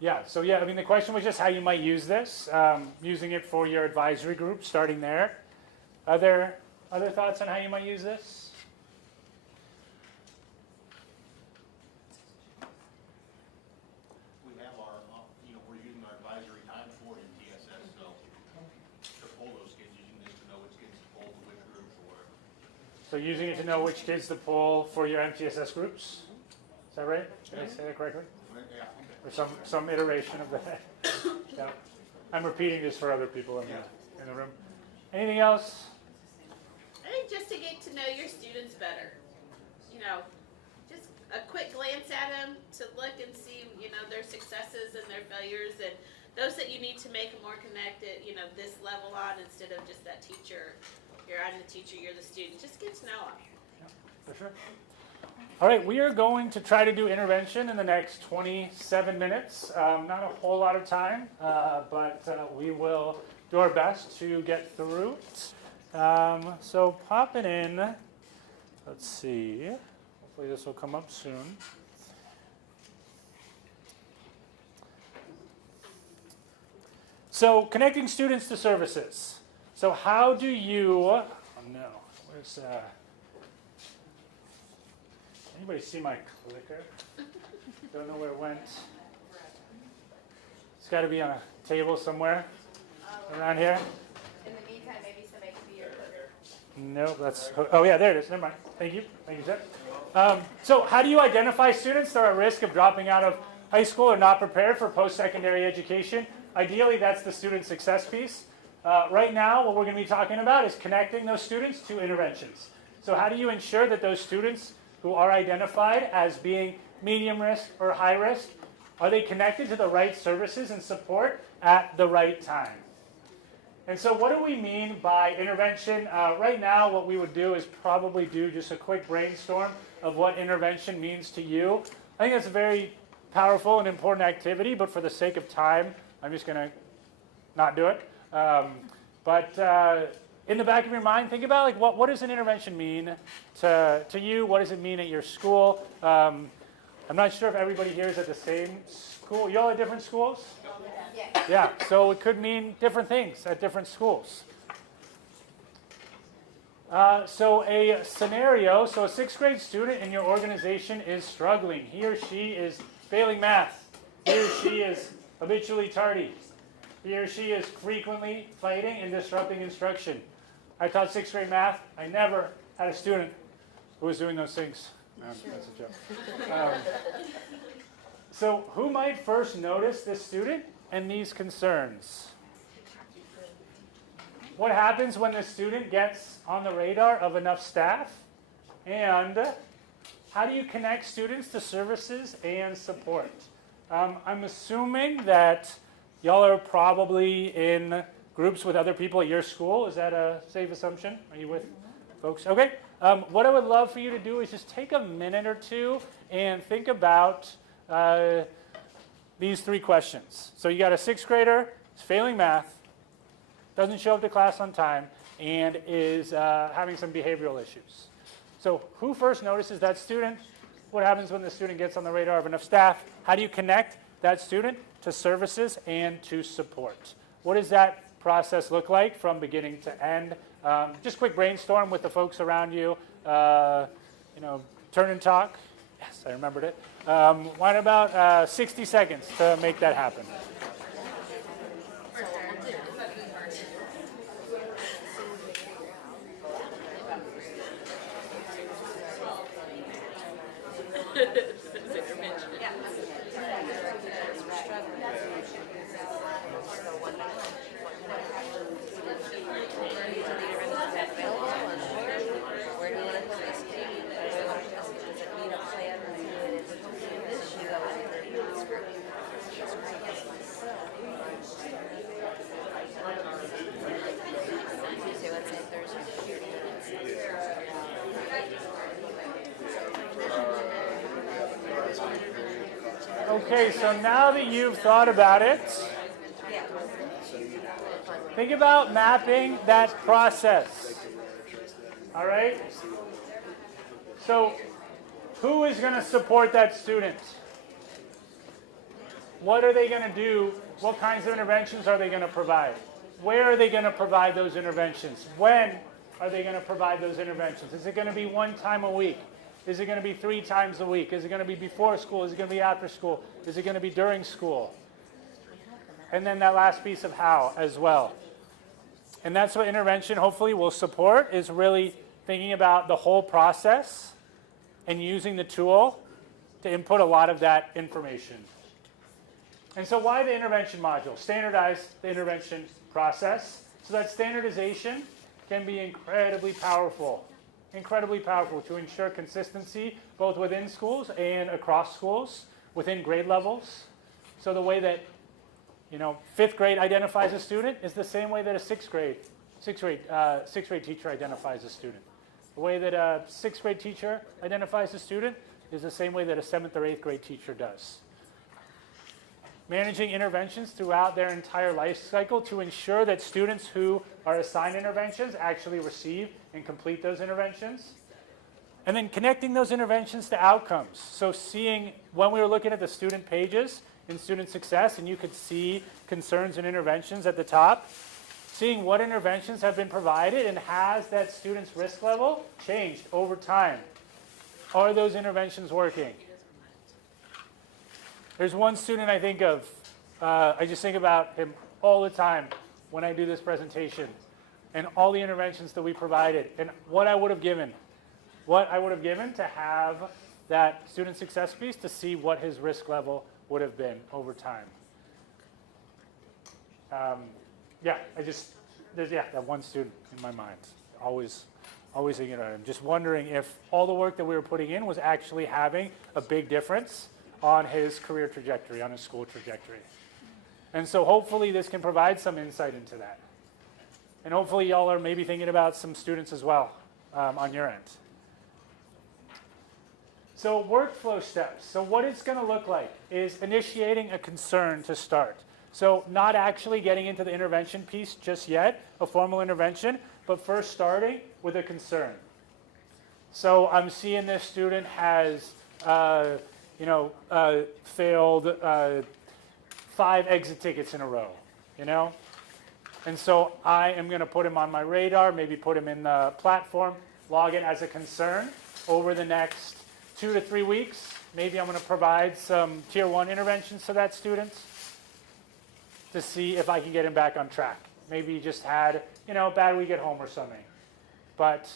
Yeah, so yeah, I mean, the question was just how you might use this, using it for your advisory group, starting there. Other thoughts on how you might use this? We have our, we're using our advisory time for MTSS, so to pull those kids, using this to know which kids to pull to which groups or whatever. So using it to know which kids to pull for your MTSS groups? Is that right? Did I say that correctly? Yeah, okay. Or some iteration of that? Yeah. I'm repeating this for other people in the room. Anything else? I think just to get to know your students better, just a quick glance at them to look and see, their successes and their failures, and those that you need to make them more connected, this level on instead of just that teacher. I'm the teacher, you're the student. Just get to know them. For sure. All right, we are going to try to do intervention in the next 27 minutes. Not a whole lot of time, but we will do our best to get through it. So pop it in. Let's see. Hopefully this will come up soon. So connecting students to services. So how do you, oh no, where's, anybody see my clicker? Don't know where it went. It's got to be on a table somewhere around here. In the meantime, maybe somebody could be your clicker. No, that's, oh yeah, there it is. Never mind. Thank you, sir. So how do you identify students that are at risk of dropping out of high school or not prepared for post-secondary education? Ideally, that's the student success piece. Right now, what we're going to be talking about is connecting those students to interventions. So how do you ensure that those students who are identified as being medium risk or high risk, are they connected to the right services and support at the right time? And so what do we mean by intervention? Right now, what we would do is probably do just a quick brainstorm of what intervention means to you. I think that's a very powerful and important activity, but for the sake of time, I'm just going to not do it. But in the back of your mind, think about what does an intervention mean to you? What does it mean at your school? I'm not sure if everybody here is at the same school. You all at different schools? Yeah. Yeah, so it could mean different things at different schools. So a scenario, so a 6th grade student in your organization is struggling. He or she is failing math. He or she is habitually tardy. He or she is frequently fighting and disrupting instruction. I taught 6th grade math. I never had a student who was doing those things. No, that's a joke. So who might first notice this student and these concerns? What happens when the student gets on the radar of enough staff? And how do you connect students to services and support? I'm assuming that y'all are probably in groups with other people at your school. Is that a safe assumption? Are you with folks? Okay. What I would love for you to do is just take a minute or two and think about these 3 questions. So you got a 6th grader, is failing math, doesn't show up to class on time, and is having some behavioral issues. So who first notices that student? What happens when the student gets on the radar of enough staff? How do you connect that student to services and to support? What does that process look like from beginning to end? Just quick brainstorm with the folks around you. Turn and talk. Yes, I remembered it. Why about 60 seconds to make that happen? Okay, so now that you've thought about it, think about mapping that process. All right? So, who is going to support that student? What are they going to do? What kinds of interventions are they going to provide? Where are they going to provide those interventions? When are they going to provide those interventions? Is it going to be one time a week? Is it going to be 3 times a week? Is it going to be before school? Is it going to be after school? Is it going to be during school? And then that last piece of how as well. And that's what intervention hopefully will support, is really thinking about the whole process and using the tool to input a lot of that information. And so why the intervention module? Standardize the intervention process so that standardization can be incredibly powerful to ensure consistency both within schools and across schools, within grade levels. So the way that 5th grade identifies a student is the same way that a 6th grade teacher identifies a student. The way that a 6th grade teacher identifies a student is the same way that a 7th or 8th grade teacher does. Managing interventions throughout their entire life cycle to ensure that students who are assigned interventions actually receive and complete those interventions. And then connecting those interventions to outcomes. So seeing, when we were looking at the student pages in student success, and you could see concerns and interventions at the top, seeing what interventions have been provided and has that student's risk level changed over time. Are those interventions working? There's one student I think of, I just think about him all the time when I do this presentation, and all the interventions that we provided, and what I would have given to have that student success piece to see what his risk level would have been over time. There's that one student in my mind, always thinking about him, just wondering if all the work that we were putting in was actually having a big difference on his career trajectory, on his school trajectory. And so hopefully this can provide some insight into that. And hopefully y'all are maybe thinking about some students as well on your end. So workflow steps. So what it's going to look like is initiating a concern to start. So not actually getting into the intervention piece just yet, a formal intervention, but first starting with a concern. So I'm seeing this student has failed 5 exit tickets in a row, And so I am going to put him on my radar, maybe put him in the platform, log it as a concern. Over the next 2 to 3 weeks, maybe I'm going to provide some Tier 1 interventions to that student to see if I can get him back on track. Maybe he just had, a bad week at home or something. But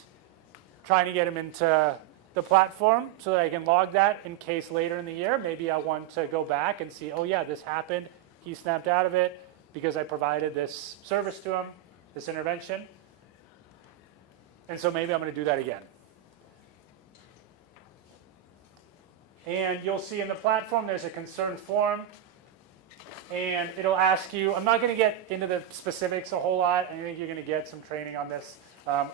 trying to get him into the platform so that I can log that in case later in the year, maybe I want to go back and see, oh yeah, this happened. He snapped out of it because I provided this service to him, this intervention. And so maybe I'm going to do that again. And you'll see in the platform, there's a concern form. And it'll ask you, I'm not going to get into the specifics a whole lot. I think you're going to get some training on this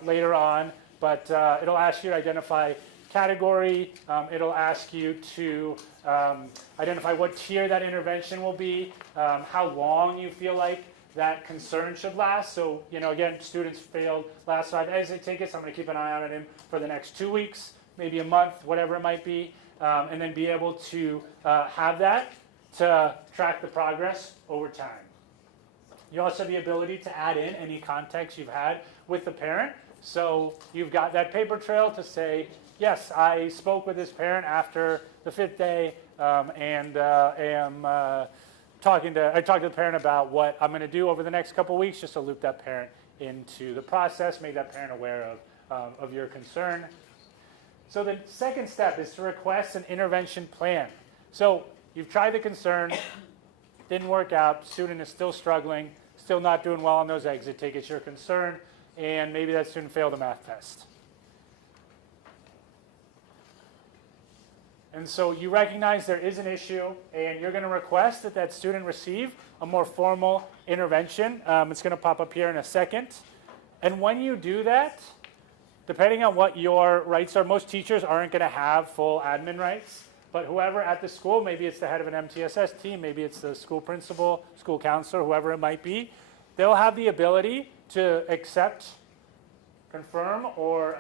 later on. But it'll ask you to identify category. It'll ask you to identify what tier that intervention will be, how long you feel like that concern should last. So, again, students failed last 5 exit tickets. I'm going to keep an eye on him for the next 2 weeks, maybe a month, whatever it might be, and then be able to have that to track the progress over time. You also have the ability to add in any context you've had with the parent. So you've got that paper trail to say, yes, I spoke with this parent after the 5th day and I talked to the parent about what I'm going to do over the next couple of weeks, just to loop that parent into the process, make that parent aware of your concern. So the second step is to request an intervention plan. So you've tried the concern, didn't work out, student is still struggling, still not doing well on those exit tickets, you're concerned, and maybe that student failed a math test. And so you recognize there is an issue, and you're going to request that that student receive a more formal intervention. It's going to pop up here in a second. And when you do that, depending on what your rights are, most teachers aren't going to have full admin rights, but whoever at the school, maybe it's the head of an MTSS team, maybe it's the school principal, school counselor, whoever it might be, they'll have the ability to accept, confirm, or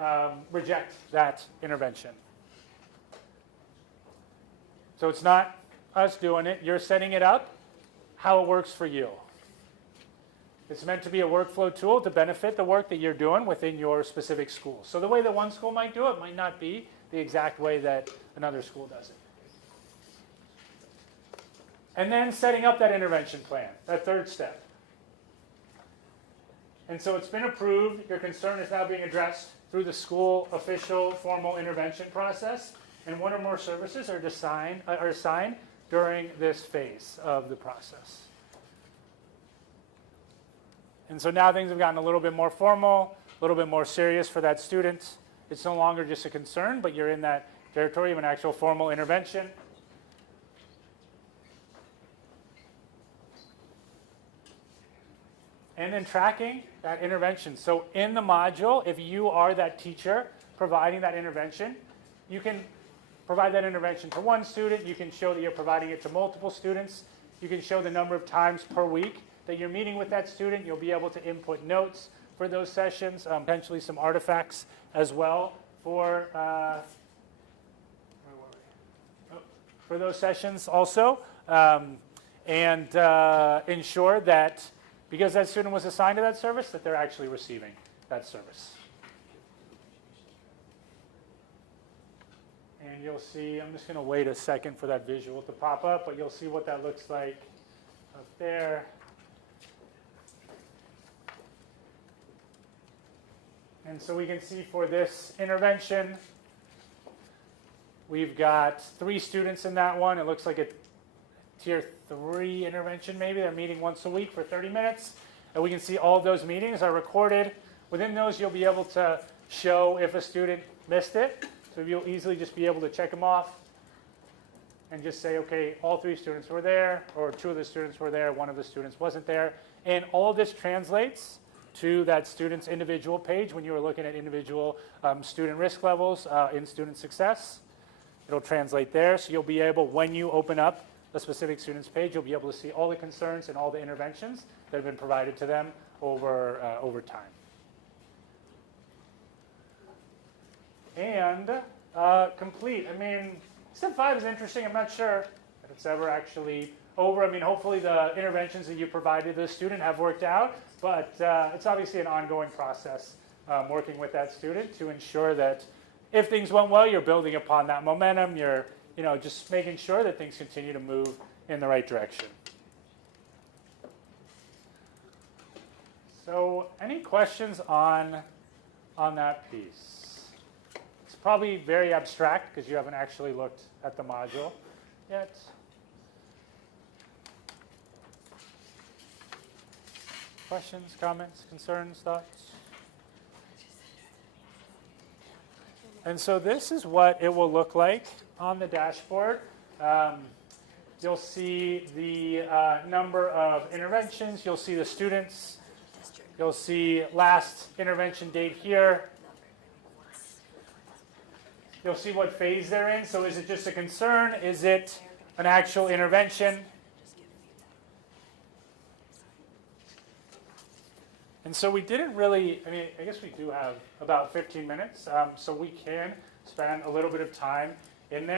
reject that intervention. So it's not us doing it, you're setting it up how it works for you. It's meant to be a workflow tool to benefit the work that you're doing within your specific school. So the way that one school might do it might not be the exact way that another school does it. And then setting up that intervention plan, that third step. And so it's been approved, your concern is now being addressed through the school official formal intervention process, and one or more services are assigned during this phase of the process. And so now things have gotten a little bit more formal, a little bit more serious for that student. It's no longer just a concern, but you're in that territory of an actual formal intervention. And then tracking that intervention. So in the module, if you are that teacher providing that intervention, you can provide that intervention to one student. You can show that you're providing it to multiple students. You can show the number of times per week that you're meeting with that student. You'll be able to input notes for those sessions, potentially some artifacts as well for those sessions also. And ensure that because that student was assigned to that service, that they're actually receiving that service. And you'll see, I'm just going to wait a second for that visual to pop up, but you'll see what that looks like up there. And so we can see for this intervention, we've got 3 students in that one. It looks like a tier 3 intervention maybe. They're meeting once a week for 30 minutes. And we can see all of those meetings are recorded. Within those, you'll be able to show if a student missed it. So you'll easily just be able to check them off and just say, okay, all 3 students were there, or 2 of the students were there, 1 of the students wasn't there. And all of this translates to that student's individual page when you were looking at individual student risk levels in student success. It'll translate there, so you'll be able, when you open up a specific student's page, you'll be able to see all the concerns and all the interventions that have been provided to them over time. And complete. I mean, step 5 is interesting. I'm not sure if it's ever actually over. I mean, hopefully the interventions that you provided the student have worked out, but it's obviously an ongoing process working with that student to ensure that if things went well, you're building upon that momentum. You're just making sure that things continue to move in the right direction. So any questions on that piece? It's probably very abstract because you haven't actually looked at the module yet. Questions, comments, concerns, thoughts? And so this is what it will look like on the dashboard. You'll see the number of interventions. You'll see the students. You'll see last intervention date here. You'll see what phase they're in. So is it just a concern? Is it an actual intervention? And so we didn't really, I mean, I guess we do have about 15 minutes, so we can spend a little bit of time in there.